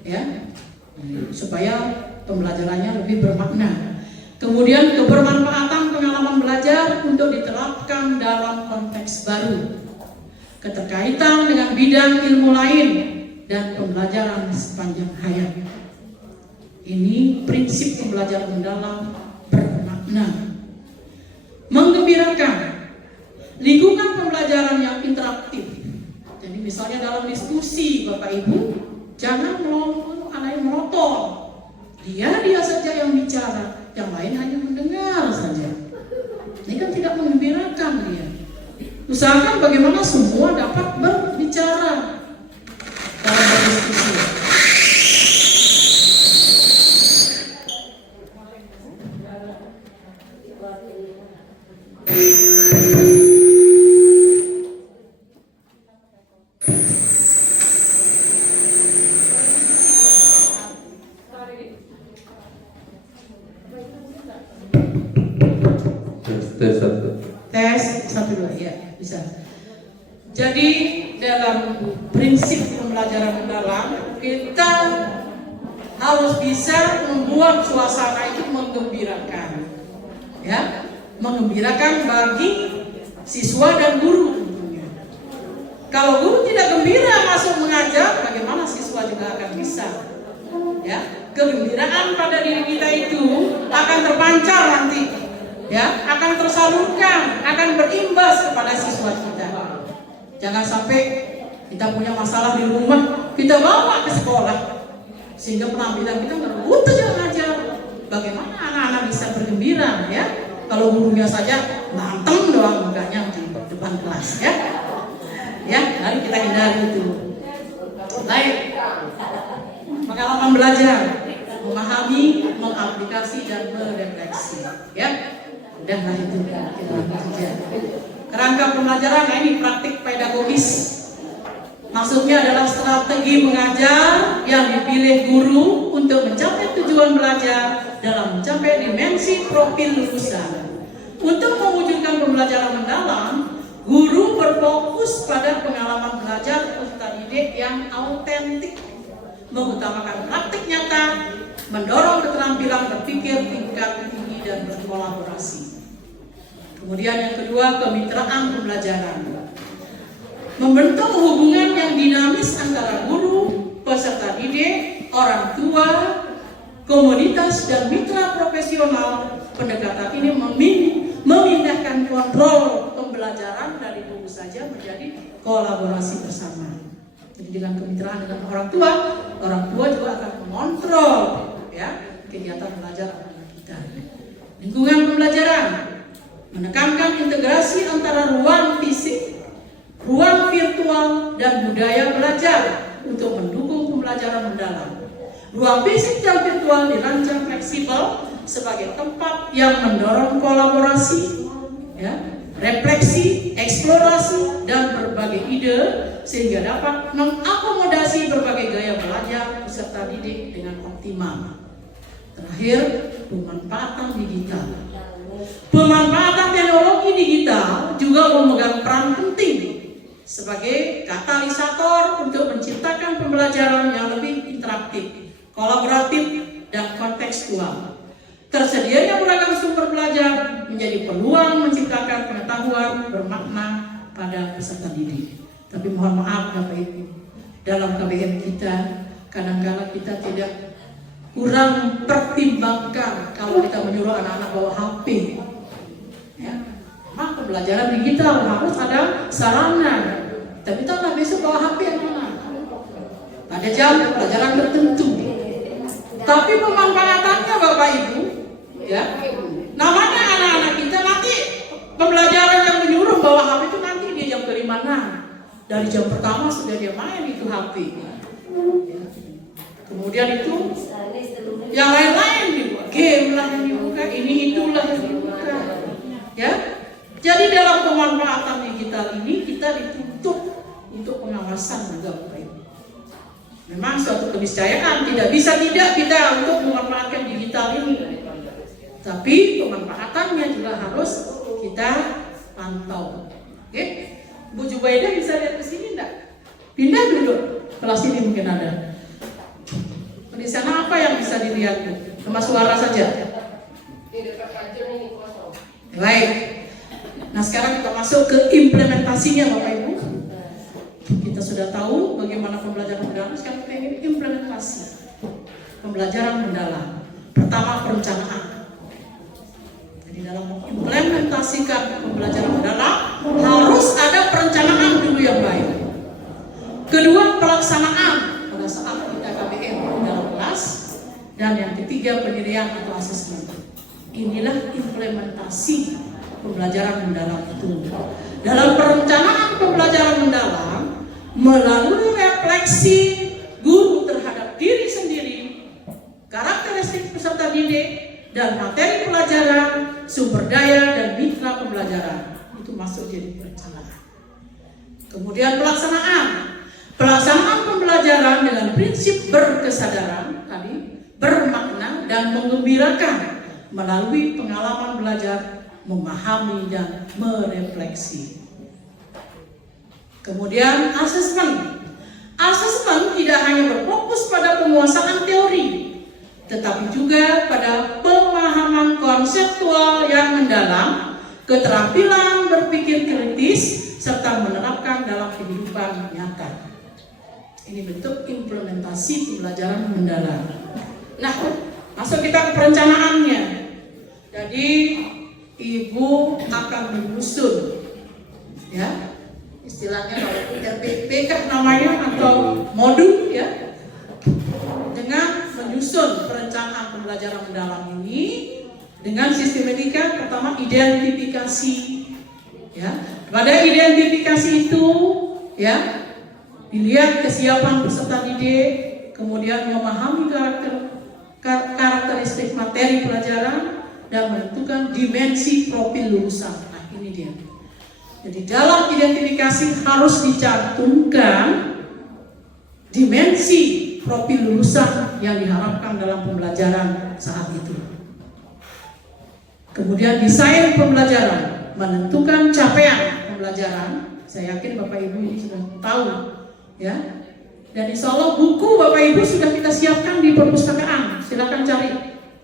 ya, supaya pembelajarannya lebih bermakna. Kemudian kebermanfaatan pengalaman belajar untuk diterapkan dalam konteks baru. Keterkaitan dengan bidang ilmu lain dan pembelajaran sepanjang hayat. Ini prinsip pembelajaran mendalam bermakna. Menggembirakan. Lingkungan pembelajaran yang interaktif. Jadi misalnya dalam diskusi Bapak Ibu, jangan ada yang melotong. Dia saja yang bicara, yang lain hanya mendengar saja. Ini kan tidak menggembirakan dia. Usahakan bagaimana semua dapat berbicara dalam berdiskusi. Tes satu. Tes 1, 2 ya bisa. Jadi dalam prinsip pembelajaran mendalam kita harus bisa membuat suasana itu menggembirakan, ya, menggembirakan bagi siswa dan guru tentunya. Kalau guru tidak gembira masuk mengajar, bagaimana siswa juga akan bisa, ya? Kegembiraan pada diri kita itu akan terpancar nanti, ya, akan tersalurkan, akan berimbas kepada siswa kita. Jangan sampai kita punya masalah di rumah, kita bawa ke sekolah, sehingga penampilan kita ngerebut aja ngajar. Bagaimana anak-anak bisa bergembira, ya? Kalau gurunya saja banteng doang mukanya di depan kelas, ya. Ya, mari kita hindari itu. Baik, pengalaman belajar, memahami, mengaplikasi dan merefleksi, ya. Dan itu kita saja. Kerangka pembelajaran, nah ini praktik pedagogis. Maksudnya adalah strategi mengajar yang dipilih guru untuk mencapai tujuan belajar dalam mencapai dimensi profil lulusan. Untuk mewujudkan pembelajaran mendalam, guru berfokus pada pengalaman belajar peserta didik yang autentik, mengutamakan praktik nyata, mendorong keterampilan berpikir tingkat tinggi dan berkolaborasi. Kemudian yang kedua, kemitraan pembelajaran. Membentuk hubungan yang dinamis antara guru, peserta didik, orang tua, komunitas, dan mitra profesional. Pendekatan ini memindahkan kontrol pembelajaran dari guru saja menjadi kolaborasi bersama. Jadi dengan kemitraan dengan orang tua juga akan mengontrol, ya, kegiatan belajar anak kita. Lingkungan pembelajaran menekankan integrasi antara ruang fisik, ruang virtual, dan budaya belajar untuk mendukung pembelajaran mendalam. Ruang fisik dan virtual dirancang fleksibel sebagai tempat yang mendorong kolaborasi, ya, refleksi, eksplorasi, dan berbagai ide sehingga dapat mengakomodasi berbagai gaya belajar peserta didik dengan optimal. Terakhir, pemanfaatan digital. Pemanfaatan teknologi digital juga memegang peran penting sebagai katalisator untuk menciptakan pembelajaran yang lebih interaktif, kolaboratif, dan kontekstual. Tersedianya beragam sumber belajar menjadi peluang menciptakan pengetahuan bermakna pada peserta didik. Tapi mohon maaf Bapak Ibu, dalam KBM kita kadang-kadang kita tidak kurang pertimbangkan kalau kita menyuruh anak-anak bawa HP. Ya, maka pembelajaran digital harus ada sarana. Tapi tak besok bawa HP yang mana? Pada jam pelajaran tertentu. Tapi pemanfaatannya Bapak Ibu, ya, namanya anak-anak kita nanti pembelajaran yang menyuruh bawa HP itu nanti dia jam ke-5. Dari jam pertama sudah dia main itu HP. Ya. Kemudian itu yang lain-lain dibuka, game lah yang dibuka, ini itulah yang dibuka. Ya, jadi dalam pemanfaatan digital ini kita dituntut untuk pengawasan juga Bapak Ibu. Memang suatu keniscayaan tidak bisa tidak kita untuk memanfaatkan digital ini. Tapi pemanfaatannya juga harus kita pantau. Oke, Bu Jubaidah bisa lihat ke sini enggak? Pindah dulu kelas ini mungkin ada. Di sana apa yang bisa dilihat Bu? Cuma suara saja. Baik. Nah sekarang kita masuk ke implementasinya Bapak Ibu. Kita sudah tahu bagaimana pembelajaran mendalam, sekarang kita ingin implementasi. pembelajaran mendalam. Pertama, perencanaan. Jadi dalam mengimplementasikan pembelajaran mendalam harus ada perencanaan dulu yang baik. Kedua, pelaksanaan pada saat kita KBM dalam kelas. Dan yang ketiga, penilaian atau asesmen. Inilah implementasi pembelajaran mendalam itu. Dalam perencanaan pembelajaran mendalam, melalui refleksi guru terhadap diri sendiri, karakteristik peserta didik, dan materi pelajaran, sumber daya, dan mitra pembelajaran. Itu masuk jadi perencanaan. Kemudian pelaksanaan. Pelaksanaan pembelajaran dengan prinsip berkesadaran, tadi, bermakna dan menggembirakan melalui pengalaman belajar, memahami dan merefleksi. Kemudian asesmen. Asesmen tidak hanya berfokus pada penguasaan teori, tetapi juga pada pemahaman konseptual yang mendalam, keterampilan berpikir kritis, serta menerapkan dalam kehidupan nyata. Ini bentuk implementasi pembelajaran mendalam. Nah, masuk kita ke perencanaannya. Jadi ibu akan menyusun, ya, istilahnya kalau RPP namanya atau modul, ya, dengan menyusun perencanaan pembelajaran mendalam ini dengan sistematika. Pertama, identifikasi, ya. Pada identifikasi itu, ya, dilihat kesiapan peserta didik, kemudian memahami karakteristik materi pelajaran, dan menentukan dimensi profil lulusan. Nah, ini dia. Jadi dalam identifikasi harus dicantumkan dimensi profil lulusan yang diharapkan dalam pembelajaran saat itu. Kemudian desain pembelajaran, menentukan capaian pembelajaran. Saya yakin Bapak Ibu ini sudah tahu, ya. Dan insya Allah buku Bapak Ibu sudah kita siapkan di perpustakaan. Silakan cari,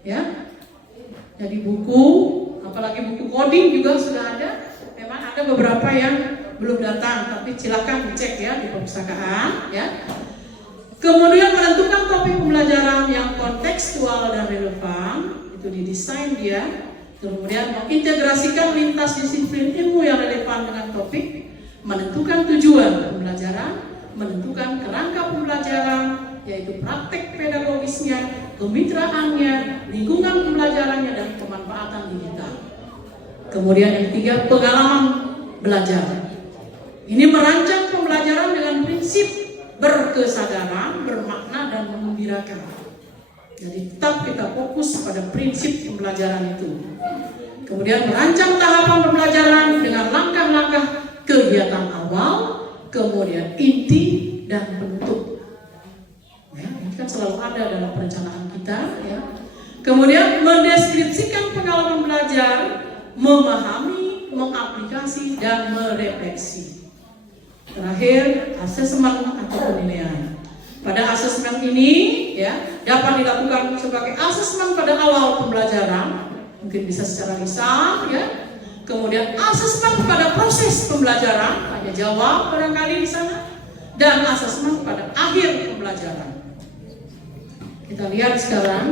ya. Jadi buku, apalagi buku coding juga sudah ada. Memang ada beberapa yang belum datang, tapi silakan dicek ya di perpustakaan, ya. Kemudian menentukan topik pembelajaran yang kontekstual dan relevan, itu didesain dia. Kemudian mengintegrasikan lintas disiplin ilmu yang relevan dengan topik, menentukan tujuan pembelajaran, menentukan kerangka pembelajaran, yaitu praktek pedagogisnya, kemitraannya, lingkungan pembelajarannya, dan pemanfaatan digital. Kemudian yang ketiga, pengalaman belajar. Ini merancang pembelajaran dengan prinsip berkesadaran, bermakna, dan menggembirakan. Jadi tetap kita fokus pada prinsip pembelajaran itu. Kemudian merancang tahapan pembelajaran dengan langkah-langkah kegiatan awal, kemudian inti, dan penutup. Ya, ini kan selalu ada dalam perencanaan kita, ya. Kemudian mendeskripsikan pengalaman belajar, memahami, mengaplikasi, dan merefleksi. Terakhir, asesmen atau penilaian. Pada asesmen ini, ya, dapat dilakukan sebagai asesmen pada awal pembelajaran, mungkin bisa secara lisan, ya. Kemudian asesmen pada proses pembelajaran, tanya jawab barangkali di sana, dan asesmen pada akhir pembelajaran. Kita lihat sekarang,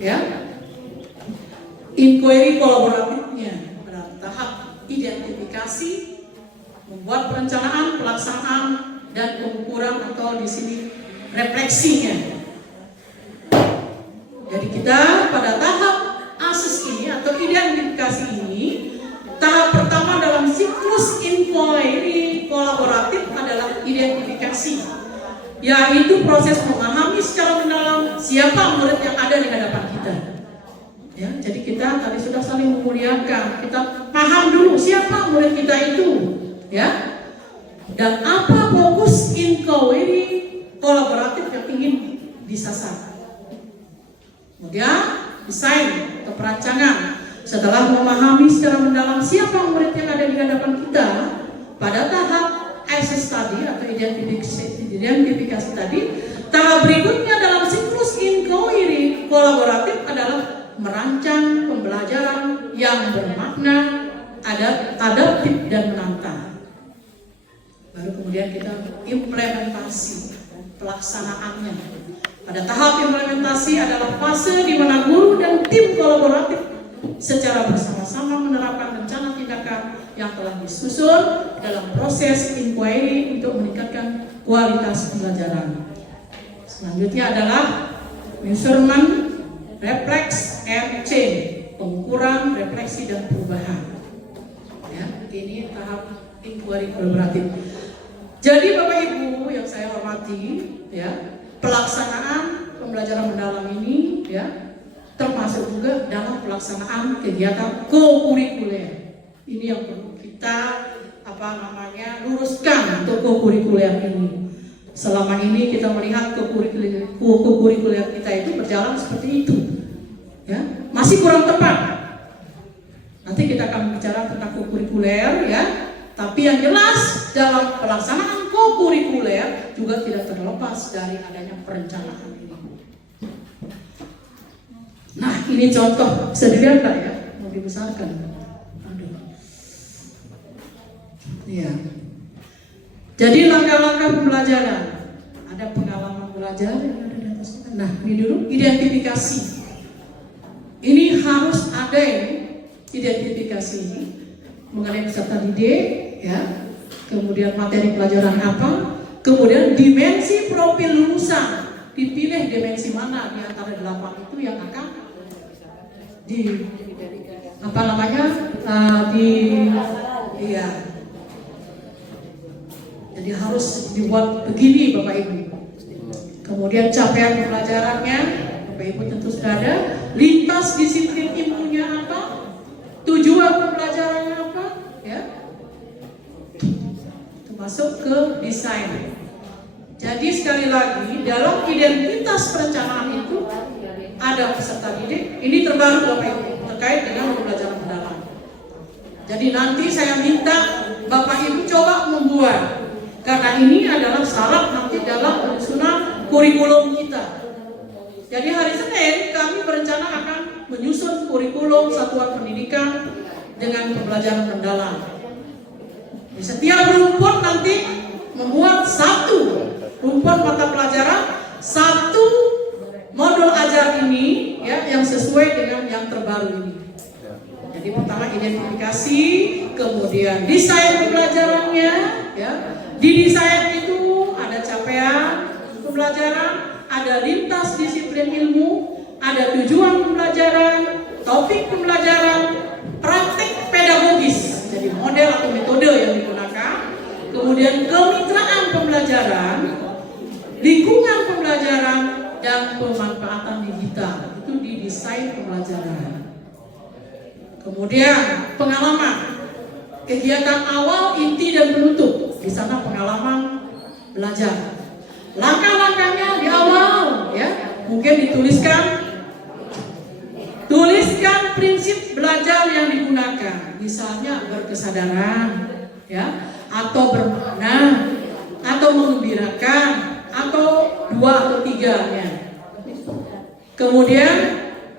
ya, inquiry kolaboratifnya pada tahap identifikasi, membuat perencanaan, pelaksanaan, dan pengukuran atau di sini refleksinya. Jadi kita pada tahap ases ini atau identifikasi ini, tahap pertama dalam siklus inquiry kolaboratif adalah identifikasi, yaitu proses memahami secara mendalam siapa murid yang ada di hadapan kita. Ya, jadi kita tadi sudah saling memuliakan, kita paham dulu siapa murid kita itu, ya, dan apa fokus inquiry kolaboratif yang ingin disasar. Kemudian desain atau perancangan. Setelah memahami secara mendalam siapa murid yang ada di hadapan kita, pada tahap access tadi atau identifikasi tadi, tahap berikutnya dalam siklus inquiry kolaboratif adalah merancang pembelajaran yang bermakna, adaptif, dan menantang. Baru kemudian kita implementasi pelaksanaannya. Pada tahap implementasi adalah fase di mana guru dan tim kolaboratif secara bersama-sama menerapkan rencana tindakan yang telah disusun dalam proses inquiry untuk meningkatkan kualitas pembelajaran. Selanjutnya adalah measurement, reflex, and change, pengukuran, refleksi, dan perubahan. Ya, ini tahap inquiry kolaboratif. Jadi Bapak Ibu yang saya hormati, ya, pelaksanaan pembelajaran mendalam ini, ya, termasuk juga dalam pelaksanaan kegiatan co-kurikuler. Ini yang perlu kita luruskan untuk co-kurikuler ini. Selama ini kita melihat co-kurikuler kita itu berjalan seperti itu, ya, masih kurang tepat. Nanti kita akan bicara tentang co-kurikuler, ya. Tapi yang jelas dalam pelaksanaan co-kurikuler juga tidak terlepas dari adanya perencanaan ini. Nah, ini contoh sederhana ya, mau dibesarkan. Aduh. Iya. Jadi langkah-langkah pembelajaran, ada pengalaman belajar yang ada di atas. Nah, ini dulu identifikasi. Ini harus ada ini identifikasi ini mengenai peserta didik, ya. Kemudian materi pelajaran apa, kemudian dimensi profil lulusan, dipilih dimensi mana di antara 8 itu yang akan iya. Jadi harus dibuat begini Bapak Ibu. Kemudian capaian pembelajarannya, Bapak Ibu tentu sudah ada. Lintas disiplin ilmunya apa? Tujuan pembelajarannya apa? Ya. Masuk ke desain. Jadi sekali lagi dalam identitas perencanaan itu ada peserta didik. Ini terbaru Bapak Ibu terkait dengan pembelajaran mendalam. Jadi nanti saya minta Bapak Ibu coba membuat, karena ini adalah syarat nanti dalam penyusunan kurikulum kita. Jadi hari Senin kami berencana akan menyusun kurikulum satuan pendidikan dengan pembelajaran mendalam. Di setiap rumpun nanti membuat satu rumpun mata pelajaran, satu modul ajar ini, ya, yang sesuai dengan yang terbaru ini. Jadi pertama identifikasi, kemudian desain pembelajarannya, ya. Di desain itu ada capaian pembelajaran, ada lintas disiplin ilmu, ada tujuan pembelajaran, topik pembelajaran, praktik pedagogis, jadi model atau metode yang digunakan, kemudian kemitraan pembelajaran, lingkungan pembelajaran, dan pemanfaatan digital. Itu di desain pembelajaran. Kemudian pengalaman, kegiatan awal, inti, dan penutup. Di sana pengalaman belajar. Langkah-langkahnya di awal, ya, mungkin tuliskan prinsip belajar yang digunakan. Misalnya berkesadaran, ya, atau bermakna, atau mengembirakan, atau 2 atau 3-nya. Kemudian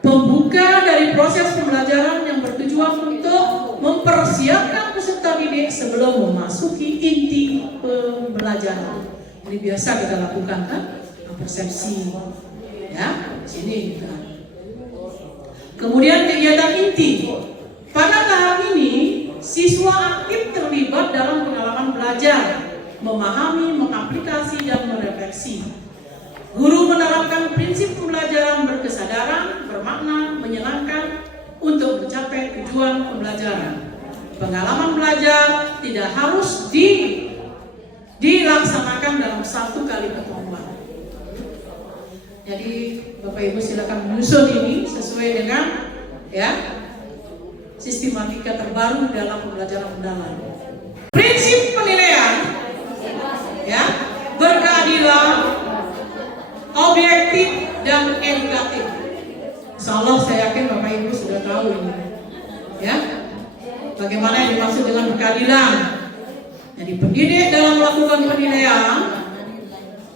pembuka dari proses pembelajaran yang bertujuan untuk mempersiapkan peserta didik sebelum memasuki inti pembelajaran. Ini biasa kita lakukan kan, persepsi, ya, sini kita. Kemudian kegiatan inti. Pada tahap ini siswa aktif terlibat dalam pengalaman belajar, memahami, mengaplikasi, dan merefleksi. Guru menerapkan prinsip pembelajaran berkesadaran, bermakna, menyenangkan untuk mencapai tujuan pembelajaran. Pengalaman belajar tidak harus dilaksanakan dalam 1 kali pertemuan. Jadi Bapak Ibu silakan menyusun ini sesuai dengan, ya, sistematika terbaru dalam pembelajaran mendalam. Prinsip penilaian, ya, berkeadilan, objektif, dan edukatif. Insyaallah saya yakin Bapak Ibu sudah tahu ini, ya, bagaimana yang dimaksud dengan berkeadilan. Jadi pendidik dalam melakukan penilaian,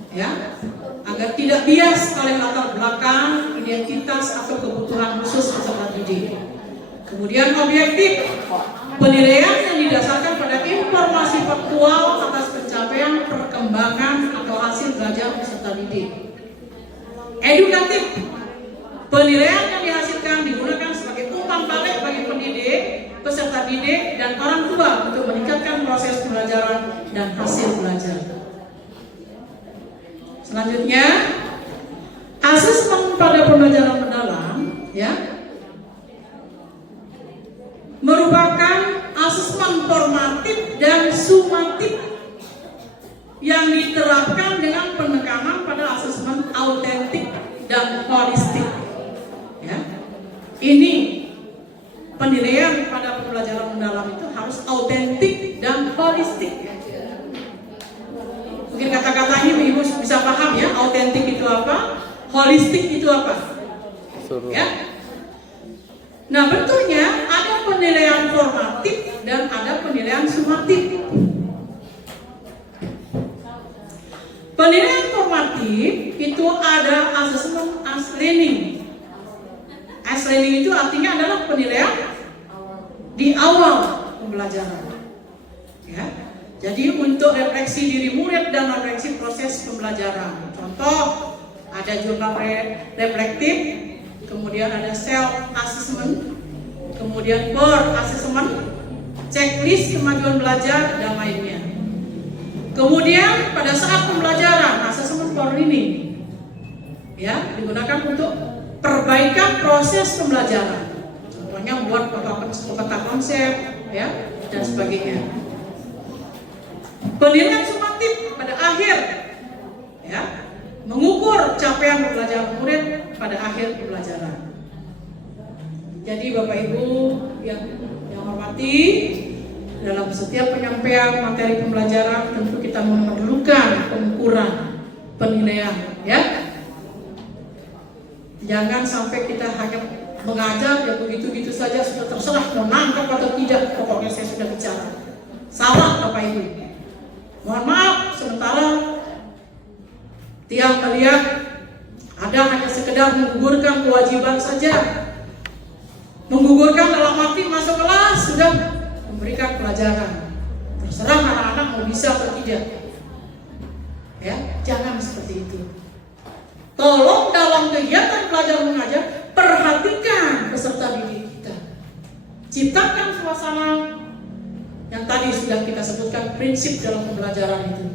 ya, agar tidak bias oleh latar belakang, identitas, atau kebutuhan khusus peserta didik. Kemudian objektif, penilaian yang didasarkan pada informasi faktual atas pencapaian, perkembangan, atau hasil belajar peserta didik. pembelajaran dan hasil belajar. Selanjutnya, asesmen pada pembelajaran mendalam ya merupakan asesmen formatif dan sumatif yang diterapkan dengan penekanan pada asesmen autentik dan holistik. Ya. Ini penilaian pada pembelajaran mendalam itu harus autentik dan holistik. Mungkin kata-katanya Ibu bisa paham ya, autentik itu apa, holistik itu apa. Ya. Nah, betulnya ada penilaian formatif dan ada penilaian sumatif. Penilaian formatif itu ada asesmen as learning. As learning itu artinya adalah penilaian di awal pembelajaran. Ya. Jadi untuk refleksi diri murid dan refleksi proses pembelajaran. Contoh, ada jurnal reflektif, kemudian ada self assessment, kemudian peer assessment, checklist kemajuan belajar dan lainnya. Kemudian pada saat pembelajaran asesmen for learning, ya digunakan untuk perbaikan proses pembelajaran. Contohnya membuat peta konsep, ya dan sebagainya. Penilaian sumatif pada akhir, ya mengukur capaian pembelajaran murid pada akhir pembelajaran. Jadi Bapak Ibu yang hormati, dalam setiap penyampaian materi pembelajaran tentu kita memerlukan pengukuran, penilaian, ya. Jangan sampai kita hanya mengajar ya begitu-begitu saja sudah terserah mau nangkap atau tidak, pokoknya saya sudah bicara. Salah Bapak Ibu. Mohon maaf, sementara tiang melihat ada hanya sekedar menggugurkan kewajiban saja. Menggugurkan dalam arti masuk kelas sudah memberikan pelajaran. Terserah anak-anak mau bisa atau tidak. Ya, jangan seperti itu. Tolong dalam kegiatan belajar mengajar perhatikan peserta didik kita. Ciptakan suasana yang tadi sudah kita sebutkan prinsip dalam pembelajaran itu.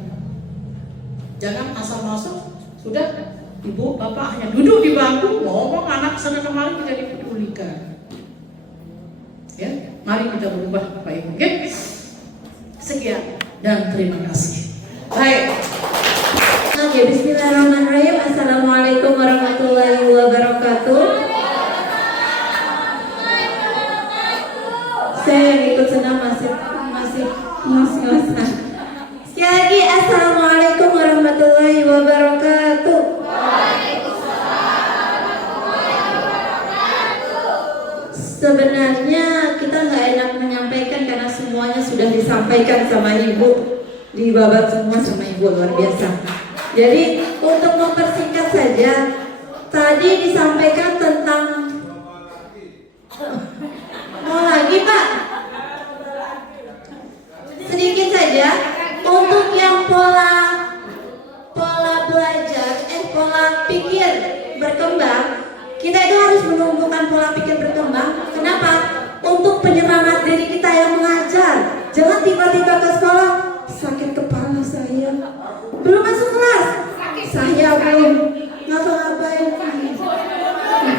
Jangan asal masuk sudah ibu bapak hanya duduk di bangku ngomong anak sana kemari tidak dipedulikan. Ya, mari kita berubah Bapak Ibu. Oke? Sekian dan terima kasih. Baik. Oke, bismillahirrahmanirrahim. Assalamualaikum warahmatullahi wabarakatuh. Saya yang ikut senang masih ngos-ngosan. Sekali lagi, assalamualaikum warahmatullahi wabarakatuh. Sebenarnya kita nggak enak menyampaikan karena semuanya sudah disampaikan sama Ibu, dibabat semua sama Ibu, luar biasa. Jadi untuk mempersingkat saja, tadi disampaikan tentang mau lagi Pak? Sedikit saja untuk yang pola belajar, pola pikir berkembang. Kita itu harus menumbuhkan pola pikir berkembang. Kenapa? Untuk penyemangat diri kita yang mengajar. Jangan tiba-tiba ke sekolah sakit kepala saya, belum masuk kelas saya belum ngapa-ngapain.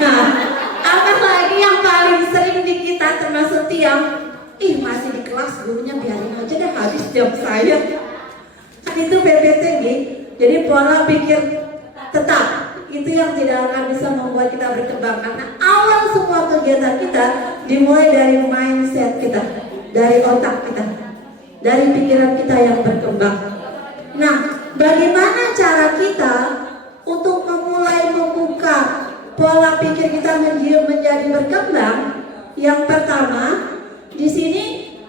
Nah, apalagi yang paling sering di kita termasuk tiang, masih di kelas gurunya biarin aja deh habis jam saya. Kan itu PPTG. Jadi pola pikir tetap itu yang tidak akan bisa membuat kita berkembang, karena awal semua kegiatan kita dimulai dari mindset kita, dari otak kita, dari pikiran kita yang berkembang. Nah, bagaimana cara kita untuk memulai membuka pola pikir kita menjadi berkembang? Yang pertama, di sini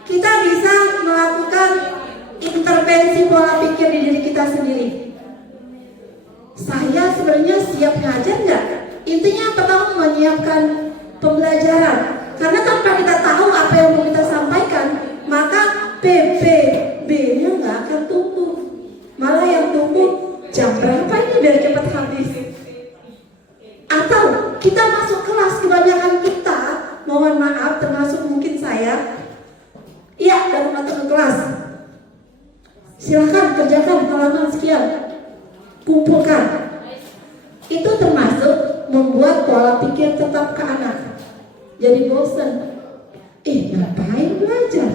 kita bisa melakukan intervensi pola pikir di diri kita sendiri. Saya sebenarnya siap ngajar nggak? Intinya pertama menyiapkan pembelajaran. Karena tanpa kita tahu apa yang mau kita sampaikan, maka PPB-nya nggak akan tumbuh. Malah yang tumbuh jam berapa ini biar cepat habis. Atau kita masuk kelas, kebanyakan kita, mohon maaf termasuk mungkin saya, iya dalam masuk ke kelas, Silahkan kerjakan halaman sekian, kumpulkan. Itu termasuk membuat pola pikir tetap ke anak. Jadi bosan. Ngapain belajar?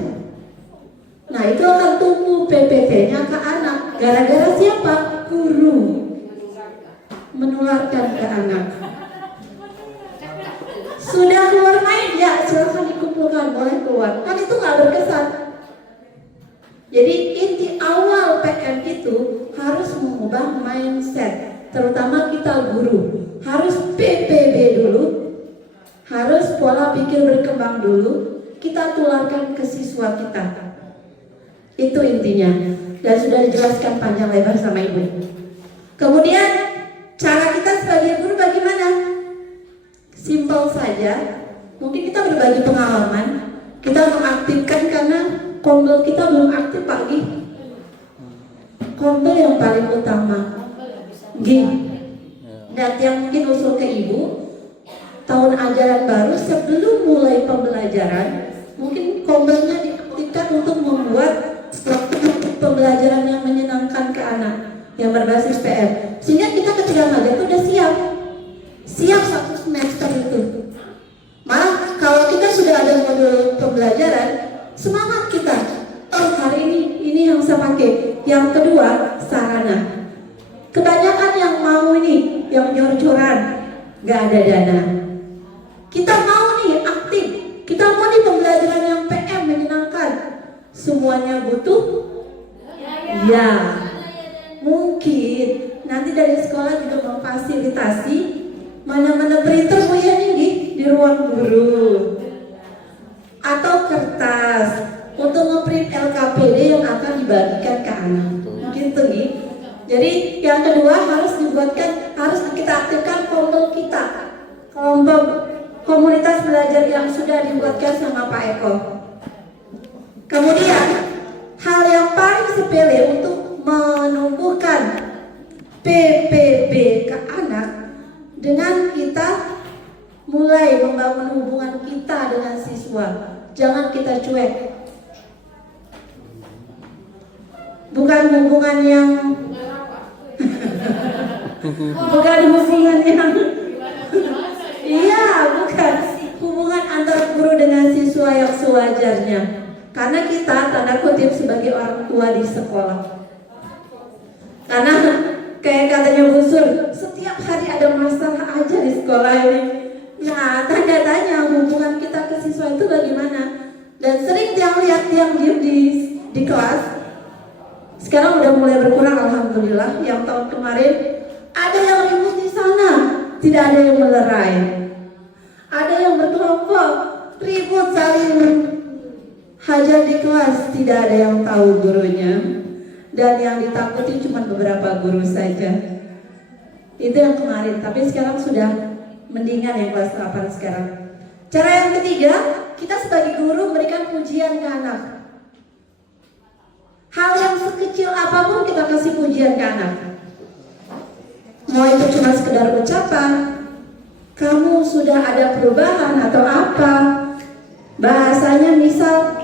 Nah itu akan tumbuh PPT-nya ke anak. Gara-gara siapa? Guru. Menularkan ke anak. Sudah keluar main? Ya silahkan dikumpulkan, boleh keluar. Kan itu nggak berkesan. Jadi inti awal PM itu harus mengubah mindset, terutama kita guru. Harus PPB dulu, harus pola pikir berkembang dulu, kita tularkan ke siswa kita. Itu intinya, dan sudah dijelaskan panjang lebar sama Ibu. Kemudian cara kita sebagai guru bagaimana? Simpel saja, mungkin kita berbagi pengalaman, kita mengaktifkan karena kondel kita belum aktif pagi. Kondel yang paling utama. Gini. Dan yang mungkin usul ke Ibu, tahun ajaran baru sebelum mulai pembelajaran, mungkin kondelnya diaktifkan untuk membuat struktur pembelajaran yang menyenangkan ke anak, yang berbasis PM. Sehingga kita ketika ngajar itu udah siap satu semester itu. Malah kalau kita sudah ada modul pembelajaran, semangat kita. Oh hari ini yang saya pakai. Yang kedua sarana. Kebanyakan yang mau ini, yang jor-joran, nggak ada dana. Kita mau nih aktif, kita mau nih pembelajaran yang PM menyenangkan. Semuanya butuh? Ya. Mungkin nanti dari sekolah juga memfasilitasi mana-mana printer punya nih di ruang guru. Atau kertas untuk ngeprint LKPD yang akan dibagikan ke anak. Gitu nih. Jadi yang kedua harus kita aktifkan kelompok kita, kelompok komunitas belajar yang sudah dibuatkan sama Pak Eko. Kemudian hal yang paling sepele untuk menumbuhkan PPB ke anak dengan kita mulai membangun hubungan kita dengan siswa. Jangan kita cuek. Bukan hubungan yang bukan hubungan yang iya, bukan hubungan antara guru dengan siswa yang sewajarnya. Karena kita tanda kutip sebagai orang tua di sekolah. Karena kayak katanya Bu Sur, setiap hari ada masalah aja di sekolah ini. Nah, tanda-tanya hubungan kita ke siswa itu bagaimana? Dan sering lihat tiang diem di kelas. Sekarang udah mulai berkurang alhamdulillah. Yang tahun kemarin ada yang ribut di sana, tidak ada yang melerai. Ada yang berkelompok ribut saling hajar di kelas, tidak ada yang tahu gurunya. Dan yang ditakuti cuma beberapa guru saja. Itu yang kemarin, tapi sekarang sudah mendingan yang kelas 8 sekarang. Cara yang ketiga, kita sebagai guru memberikan pujian ke anak. Hal yang sekecil apapun kita kasih pujian ke anak. Mau itu cuma sekedar ucapan, kamu sudah ada perubahan atau apa. Bahasanya misal,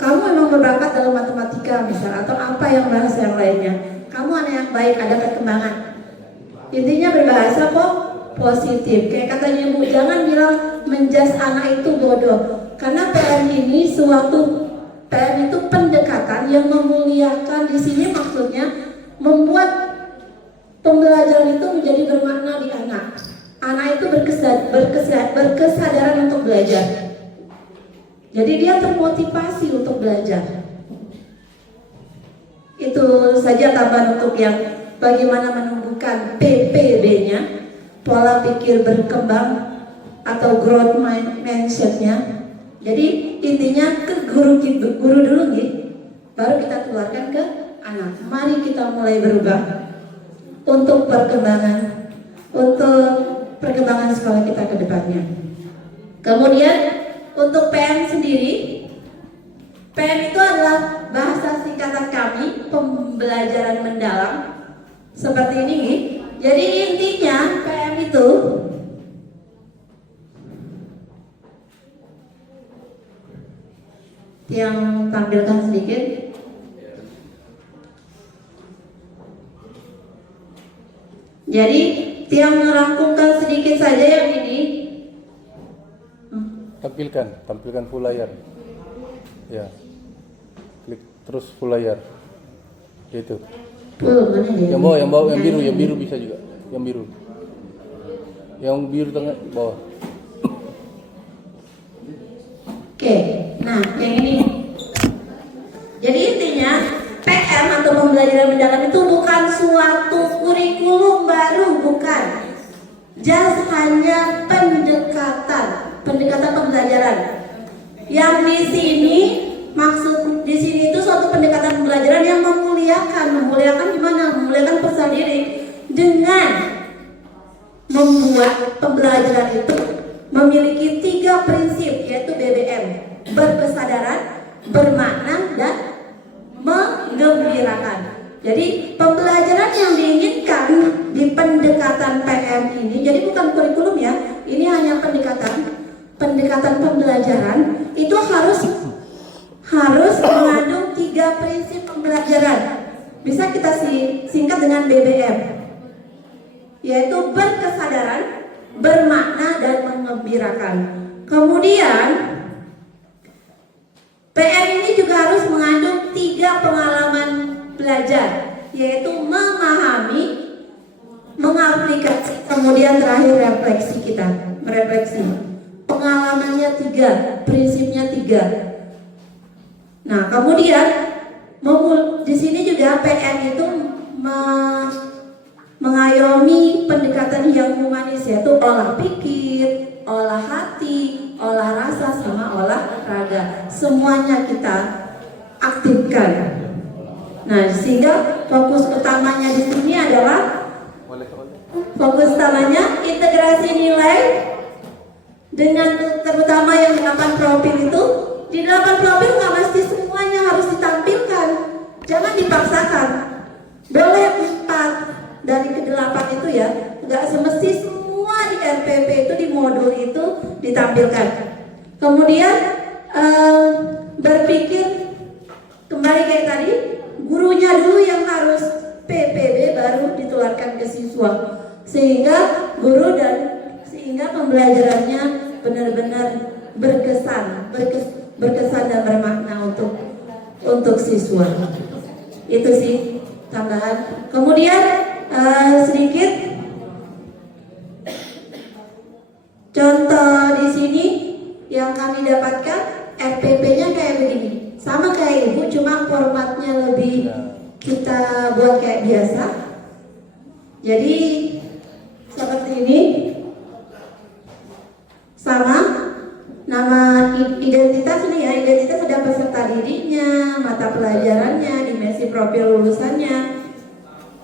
kamu memang berbakat dalam matematika misal, atau apa yang bahasa yang lainnya. Kamu anak yang baik, ada perkembangan. Intinya berbahasa kok positif. Kayak katanya Ibu, jangan bilang menjas anak itu bodoh. Karena PN ini PN itu pendekatan yang memuliakan. Di sini maksudnya membuat pembelajaran itu menjadi bermakna di anak. Anak itu berkesadaran untuk belajar. Jadi dia termotivasi untuk belajar. Itu saja tambahan untuk yang bagaimana menumbuhkan PPB-nya, pola pikir berkembang atau growth mindset-nya. Jadi intinya ke guru dulu nih, baru kita keluarkan ke anak. Mari kita mulai berubah untuk perkembangan sekolah kita ke depannya. Kemudian untuk PM sendiri, PM itu adalah bahasa singkatan kami, pembelajaran mendalam. Seperti ini. Jadi intinya PM itu yang tampilkan sedikit. Jadi tiang merangkumkan sedikit saja yang ini. Tampilkan full layar. Ya. Klik terus full layar. Itu. Mana dia? Yang bawah, yang biru bisa juga. Yang biru tengah bawah. Oke, nah yang ini. Jadi intinya PM atau pembelajaran mendalam itu bukan suatu kurikulum baru, bukan. Just hanya pendekatan pembelajaran. Yang di sini maksud di sini itu suatu pendekatan pembelajaran yang memuliakan gimana? Memuliakan peserta didik dengan membuat pembelajaran itu memiliki 3 prinsip, yaitu BBM: berkesadaran, bermakna, dan menggembirakan. Jadi pembelajaran yang diinginkan di pendekatan PM ini, jadi bukan kurikulum ya, ini hanya pendekatan pembelajaran itu harus mengandung 3 prinsip pembelajaran. Bisa kita singkat dengan BBM, yaitu berkesadaran, bermakna, dan mengembirakan. Kemudian PM ini juga harus mengandung 3 pengalaman belajar, yaitu memahami, mengaplikasi, kemudian terakhir merefleksi. Pengalamannya 3, prinsipnya 3. Nah, kemudian di sini juga PM itu mengayomi pendekatan yang humanis, yaitu olah pikir, olah hati, olah rasa, sama olah raga. Semuanya kita aktifkan. Nah, sehingga fokus utamanya di sini adalah integrasi nilai dengan terutama yang 8 profil itu. Di 8 profil nggak mesti semuanya harus ditampilkan, jangan dipaksakan. Boleh 4 dari ke-8 itu ya, nggak semesti semua di RPP itu, di modul itu ditampilkan. Kemudian berpikir kembali kayak tadi, gurunya dulu yang harus PPB baru ditularkan ke siswa, sehingga pembelajarannya benar-benar berkesan dan bermakna untuk siswa. Itu sih tambahan. Kemudian sedikit contoh di sini yang kami dapatkan, RPP-nya kayak begini, sama kayak ibu, cuma formatnya lebih kita buat kayak biasa. Jadi seperti ini, sama nama identitas ini ya, identitas ada peserta didiknya, mata pelajarannya, dimensi profil lulusannya,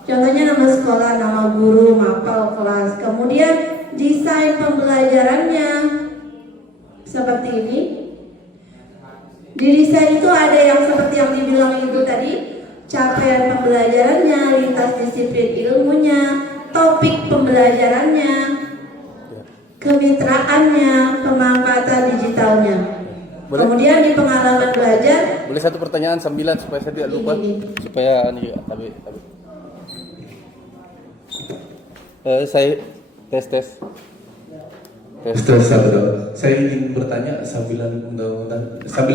contohnya nama sekolah, nama guru, mapel kelas. Kemudian desain pembelajarannya seperti ini. Di desain itu ada yang seperti yang dibilang ibu tadi, capaian pembelajarannya, lintas disiplin ilmunya, topik pembelajarannya, kemitraannya, pemanfaatan digitalnya. Boleh? Kemudian di pengalaman belajar. Boleh satu pertanyaan sambilan supaya saya tidak lupa, supaya ini tapi saya tes. Saya ingin bertanya sambil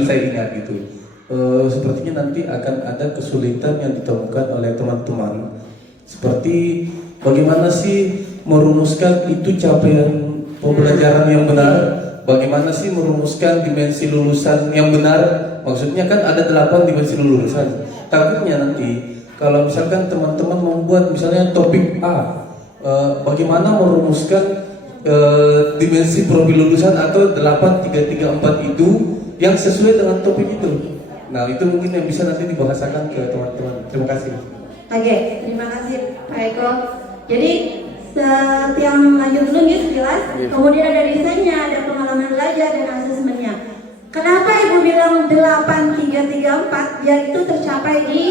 saya ingat gitu. Sepertinya nanti akan ada kesulitan yang ditemukan oleh teman-teman. Seperti bagaimana sih merumuskan itu capaian pembelajaran yang benar? Bagaimana sih merumuskan dimensi lulusan yang benar? Maksudnya kan ada 8 dimensi lulusan. Takutnya nanti kalau misalkan teman-teman membuat misalnya topik A, bagaimana merumuskan dimensi profil lulusan atau 8-3-3-4 itu yang sesuai dengan topik itu. Nah, itu mungkin yang bisa nanti dibahasakan ke teman-teman. Terima kasih. Oke, terima kasih Pak Eko. Jadi yang lanjut dulu nih jelas. Kemudian ada desainnya, ada pengalaman belajar dan asesmennya. Kenapa Ibu bilang 8-3-3-4? Biar itu tercapai di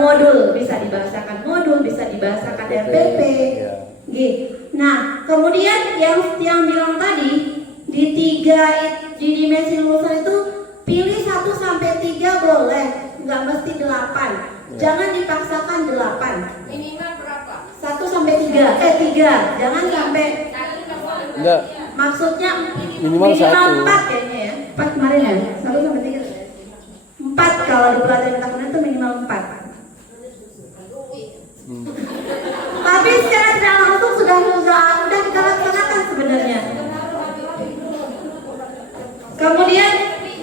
modul, bisa dibahasakan modul, bisa dibahasakan RPP. Gitu. Nah, kemudian yang bilang tadi di dimensi lulusan itu pilih 1-3 boleh, nggak mesti 8. Jangan dipaksakan 8. Minimal berapa? 1-3. 3, jangan sampai Enggak. maksudnya Minimal 1. 4 kayaknya ya. 4 kemarin ya. 1 sampai 3. 4 kalau di pelajaran tahunan itu minimal 4. Tapi secara tidak langsung sudah kita laksanakan sebenarnya. Kemudian,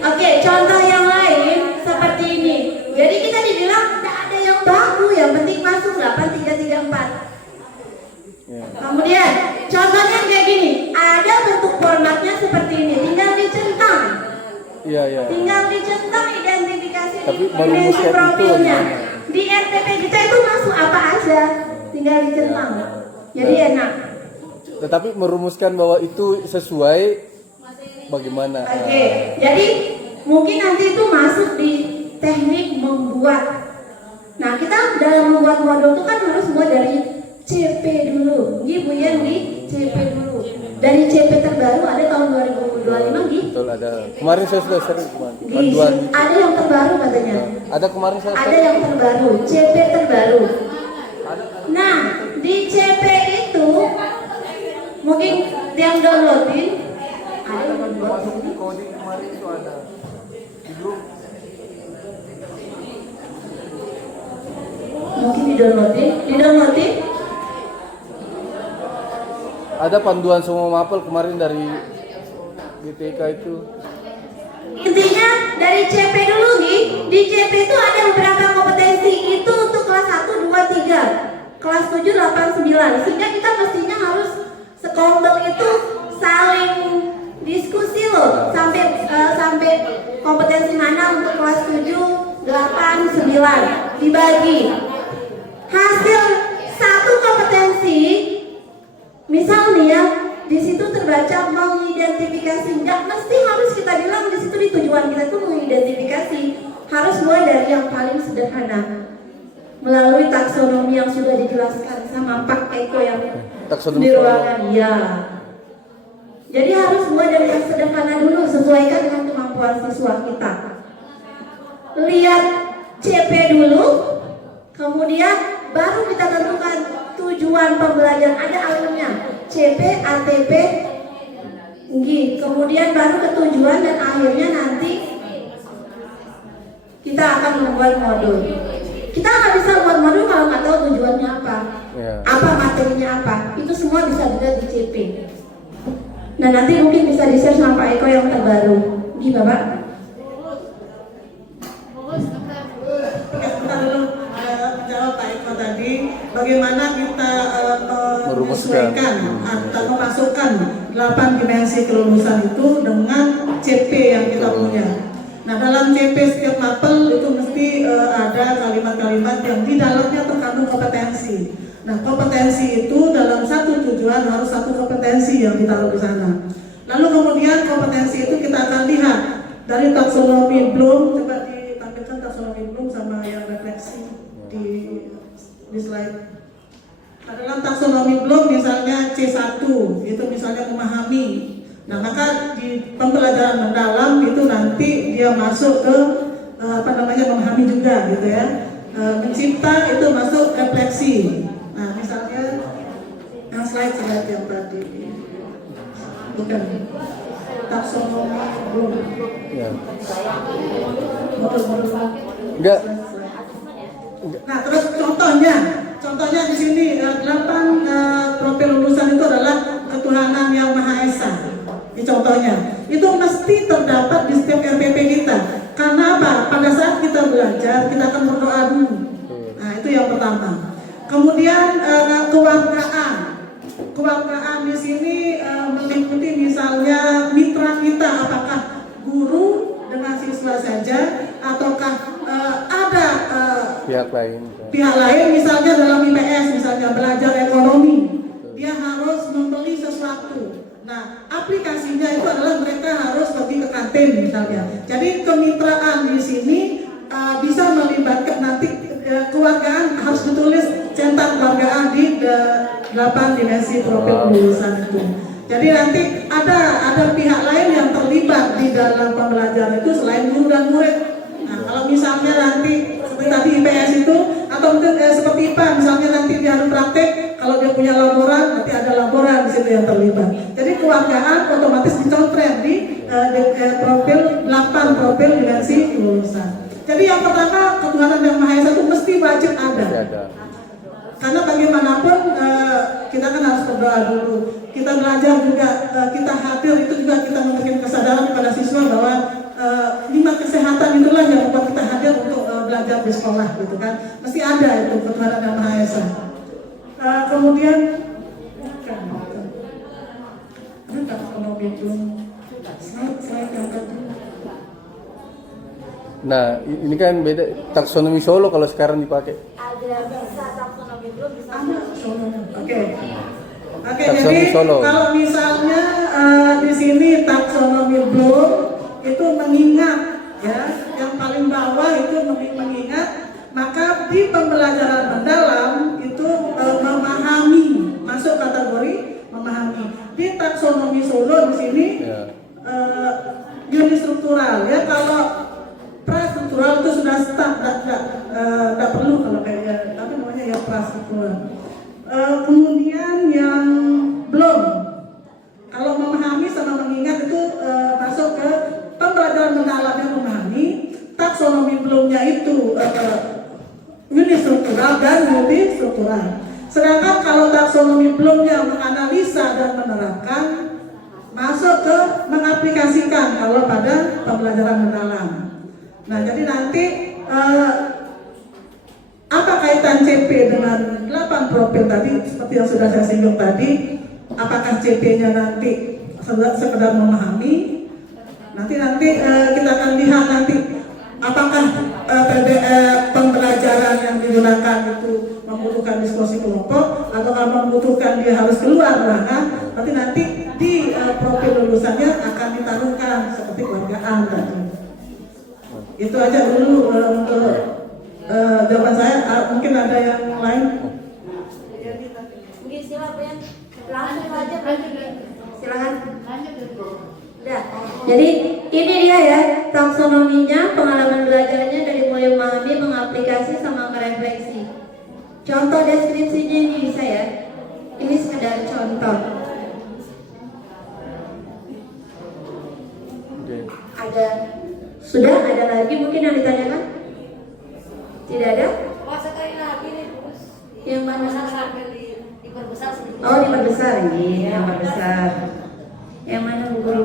oke, contoh yang lain seperti ini. Jadi kita dibilang tidak ada yang baku, yang penting masuk 8334. Kemudian, contohnya kayak gini. Ada bentuk formatnya seperti ini, tinggal dicentang. Iya. Tinggal dicentang identifikasi Tapi baru dimensi musket itu profilnya. gimana? Di RTP kita itu masuk apa aja, tinggal dicentang. Jadi enak. Tetapi merumuskan bahwa itu sesuai bagaimana? Oke, jadi mungkin nanti itu masuk di teknik membuat. Nah, kita dalam membuat modul itu kan harus buat dari CP dulu. Ibu yang di CP dulu. Dari CP terbaru ada tahun 2025 gitu. Betul, ada. Kemarin saya sudah sering kemarin. Di, Panduan gitu. ada yang terbaru katanya. Ada kemarin saya Ada yang terbaru, CP terbaru. Nah, di CP itu mungkin yang downloadin ada yang download. Coding kemarin itu ada di grup. Mungkin di downloadin. Ada panduan semua mapel kemarin dari BTK itu. Intinya dari CP dulu nih, di CP itu ada beberapa kompetensi itu untuk kelas 1, 2, 3, kelas 7, 8, 9. Sehingga kita mestinya harus sekompel itu saling diskusi loh sampai kompetensi mana untuk kelas 7, 8, 9 dibagi. Hasil satu kompetensi, misal nih ya, di situ terbaca mengidentifikasi. Nggak mesti harus kita bilang di situ di tujuan kita itu mengidentifikasi. Harus mulai dari yang paling sederhana melalui taksonomi yang sudah dijelaskan sama Pak Eko yang Taksonomi di ruangan. Ya. Jadi harus mulai dari yang sederhana dulu, sesuaikan dengan kemampuan siswa kita. Lihat CP dulu, kemudian baru kita tentukan tujuan pembelajaran. Ada alurnya CP, ATP, kemudian baru ke tujuan dan akhirnya nanti kita akan membuat modul. Kita nggak bisa buat modul kalau nggak tahu tujuannya apa, apa materinya apa. Itu semua bisa dilihat di CP. Nah nanti mungkin bisa di-share sama Pak Eko yang terbaru. Bapak. Jawab Pak Eko tadi, bagaimana kita menyesuaikan atau memasukkan 8 dimensi kelulusan itu dengan CP yang kita punya. Nah dalam CP setiap mapel itu mesti ada kalimat-kalimat yang di dalamnya terkandung kompetensi. Nah kompetensi itu dalam satu tujuan harus satu kompetensi yang ditaruh di sana. Lalu kemudian kompetensi itu kita akan lihat dari taksonomi Bloom. Coba ditampilkan taksonomi Bloom sama yang refleksi di slide. Nah, dalam taksonomi Bloom misalnya C1 itu misalnya memahami. Nah maka di pembelajaran mendalam itu nanti dia masuk ke memahami juga gitu ya. Mencipta itu masuk refleksi. Nah misalnya yang slide yang tadi bukan taksonomi Bloom. Ya. Model-model. Enggak. Nah terus contohnya di sini 8 profil lulusan itu adalah ketuhanan yang Maha Esa. Ini contohnya. Itu mesti terdapat di setiap RPP kita. Karena apa? Pada saat kita belajar kita akan berdoa dulu. Nah itu yang pertama. Kemudian kewargaan di sini meliputi misalnya mitra kita, apakah guru dengan siswa saja ataukah ada pihak lain misalnya dalam IPS misalnya belajar ekonomi, dia harus membeli sesuatu. Nah aplikasinya itu adalah mereka harus pergi ke kantin misalnya. Jadi kemitraan di sini bisa melibatkan nanti kewargaan, harus ditulis centang kewargaan di 8 dimensi profil lulusan itu. Jadi nanti ada pihak lain yang terlibat di dalam pembelajaran itu selain guru dan murid. Nah kalau misalnya nanti seperti tadi IPS itu atau mungkin seperti IPA misalnya nanti dia harus praktek, kalau dia punya laporan nanti yang terlibat. Jadi kewargaan otomatis dicontret di profil 8 profil dimensi kelulusan. Jadi yang pertama ketuhanan yang Maha Esa itu mesti wajib ada. Masih ada. Karena bagaimanapun kita kan harus berdoa dulu. Kita belajar juga, kita hadir itu juga kita memberikan kesadaran kepada siswa bahwa 5 kesehatan itulah yang membuat kita hadir untuk belajar di sekolah gitu kan. Mesti ada itu ketuhanan yang Maha Esa. Kemudian Nah, ini kan beda taksonomi Solo kalau sekarang dipakai. Ada bisa taksonomi belum bisa. Oke. Oke, Taksonomi jadi Solo. kalau misalnya di sini taksonomi belum itu mengingat ya, yang paling bawah itu mengingat, maka di pembelajaran mendalam itu memahami, masuk kategori memahami. Di taksonomi Solo di sini Ya. unistruktural ya, kalau prastruktural itu sudah start, tidak perlu kalau kayak apa namanya ya prastruktural. Kemudian yang belum, kalau memahami sama mengingat itu masuk ke pembelajaran mendalam yang memahami. Taksonomi belumnya itu unistruktural dan multistruktural. Sedangkan kalau taksonomi belumnya menganalisa dan menerapkan, masuk ke mengaplikasikan kalau pada pembelajaran mendalam. Nah, jadi nanti apa kaitan CP dengan 8 profil tadi seperti yang sudah saya singgung tadi? Apakah CP-nya nanti sekedar memahami? Nanti kita akan lihat nanti apakah pembelajaran yang digunakan itu membutuhkan diskusi kelompok atau membutuhkan dia harus keluar kan? Nanti di profil lulusannya akan ditaruhkan seperti kewargaan tadi. Itu aja dulu untuk jawaban saya. Mungkin ada yang lain? Mungkin silakan langsung aja silakan. Udah. Jadi ini dia ya taksonominya, pengalaman belajarnya dari mulai memahami, mengaplikasi sama merefleksi. Contoh deskripsinya ini bisa ya. Ini sekedar contoh. Ada sudah ada lagi mungkin yang ditanyakan? Tidak ada? Sekali lagi nih, Bos. Yang mana? Sampai diperbesar sedikit. Oh, diperbesar ini, yang perbesar. Yang mana Bu Guru?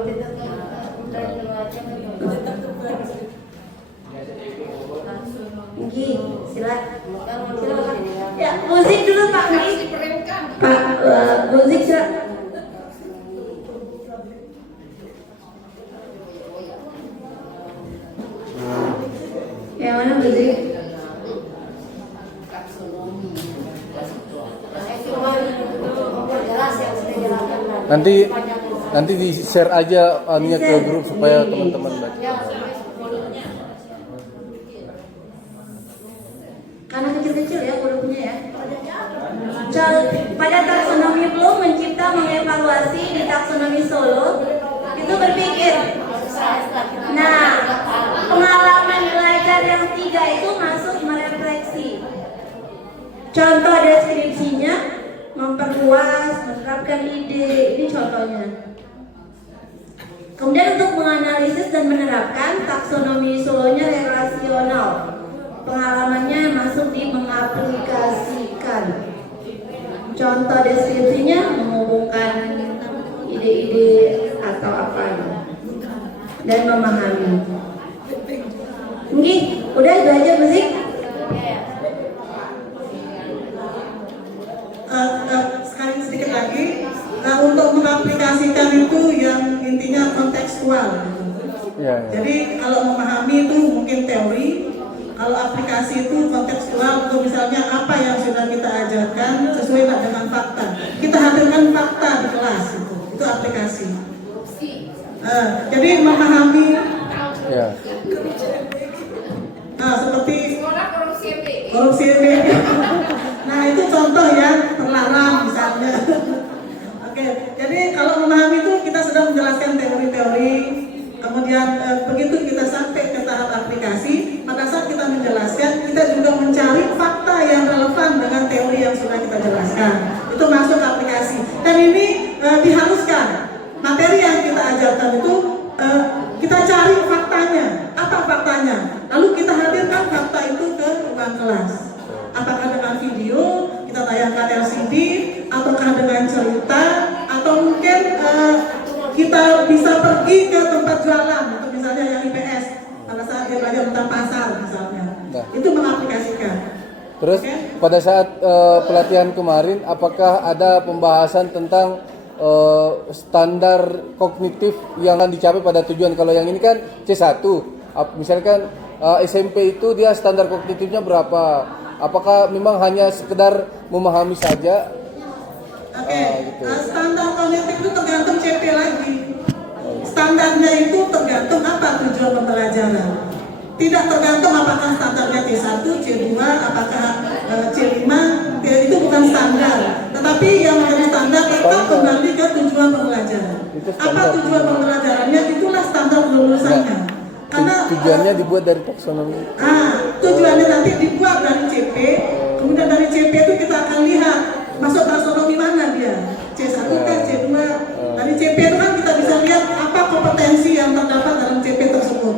Nggi, silakan. Ya, musik dulu Pak Nggi. Pak musik silakan. Yang mana musik? Nanti di share aja anunya ke grup supaya teman-teman baca. Karena kecil-kecil ya hurufnya ya. Pada taksonomi belum mencipta mengevaluasi di taksonomi Solo itu berpikir. Nah, pengalaman belajar yang 3 itu masuk merefleksi. Contoh deskripsinya memperluas, menerapkan ide, ini contohnya. Kemudian untuk menganalisis dan menerapkan taksonomi Solonya relasional. Pengalamannya masuk di mengaplikasikan. Contoh deskripsinya menghubungkan ide-ide atau apa dan memahami. Nggih, udah itu aja musik. Sekali sedikit lagi untuk mengaplikasikan itu yang intinya kontekstual. Ya. Jadi kalau memahami itu mungkin teori, kalau aplikasi itu kontekstual untuk misalnya apa yang sudah kita ajarkan sesuai dengan fakta. Kita hadirkan fakta di kelas itu aplikasi. Jadi memahami. Ya. Nah, seperti korupsi MBG. Nah, itu contoh yang terlarang misalnya. Oke, jadi kalau memahami itu kita sedang menjelaskan teori-teori, kemudian begitu kita sampai ke tahap aplikasi, pada saat kita menjelaskan, kita juga mencari fakta yang relevan dengan teori yang sudah kita jelaskan. Itu masuk aplikasi. Dan ini video, kita tayangkan LCD, ataukah dengan cerita, atau mungkin kita bisa pergi ke tempat jualan, atau misalnya yang IPS pada saat dia belajar tentang pasar misalnya, Nah. itu mengaplikasikan. Terus pada saat pelatihan kemarin, apakah ada pembahasan tentang standar kognitif yang akan dicapai pada tujuan? Kalau yang ini kan C1, misalkan SMP itu dia standar kognitifnya berapa? Apakah memang hanya sekedar memahami saja? Oke, Gitu. Standar kognitif itu tergantung CP lagi. Standarnya itu tergantung apa tujuan pembelajaran. Tidak tergantung apakah standarnya C1, C2, apakah C5, itu bukan standar. Tetapi yang menjadi standar tetap kembali ke tujuan pembelajaran. Apa tujuan pembelajarannya, itulah standar kelulusannya. Karena Tujuannya dibuat dari taksonomi. tujuannya nanti dibuat dari CP, kemudian dari CP itu kita akan lihat masuk taksonomi mana dia, C1 kan, C2. Dari CP itu kan kita bisa lihat apa kompetensi yang terdapat dalam CP tersebut.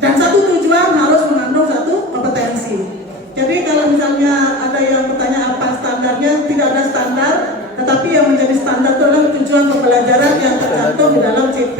Dan satu tujuan harus mengandung satu kompetensi. Jadi kalau misalnya ada yang bertanya apa standarnya, tidak ada standar, tetapi yang menjadi standar itu adalah tujuan pembelajaran yang tercantum di dalam CP.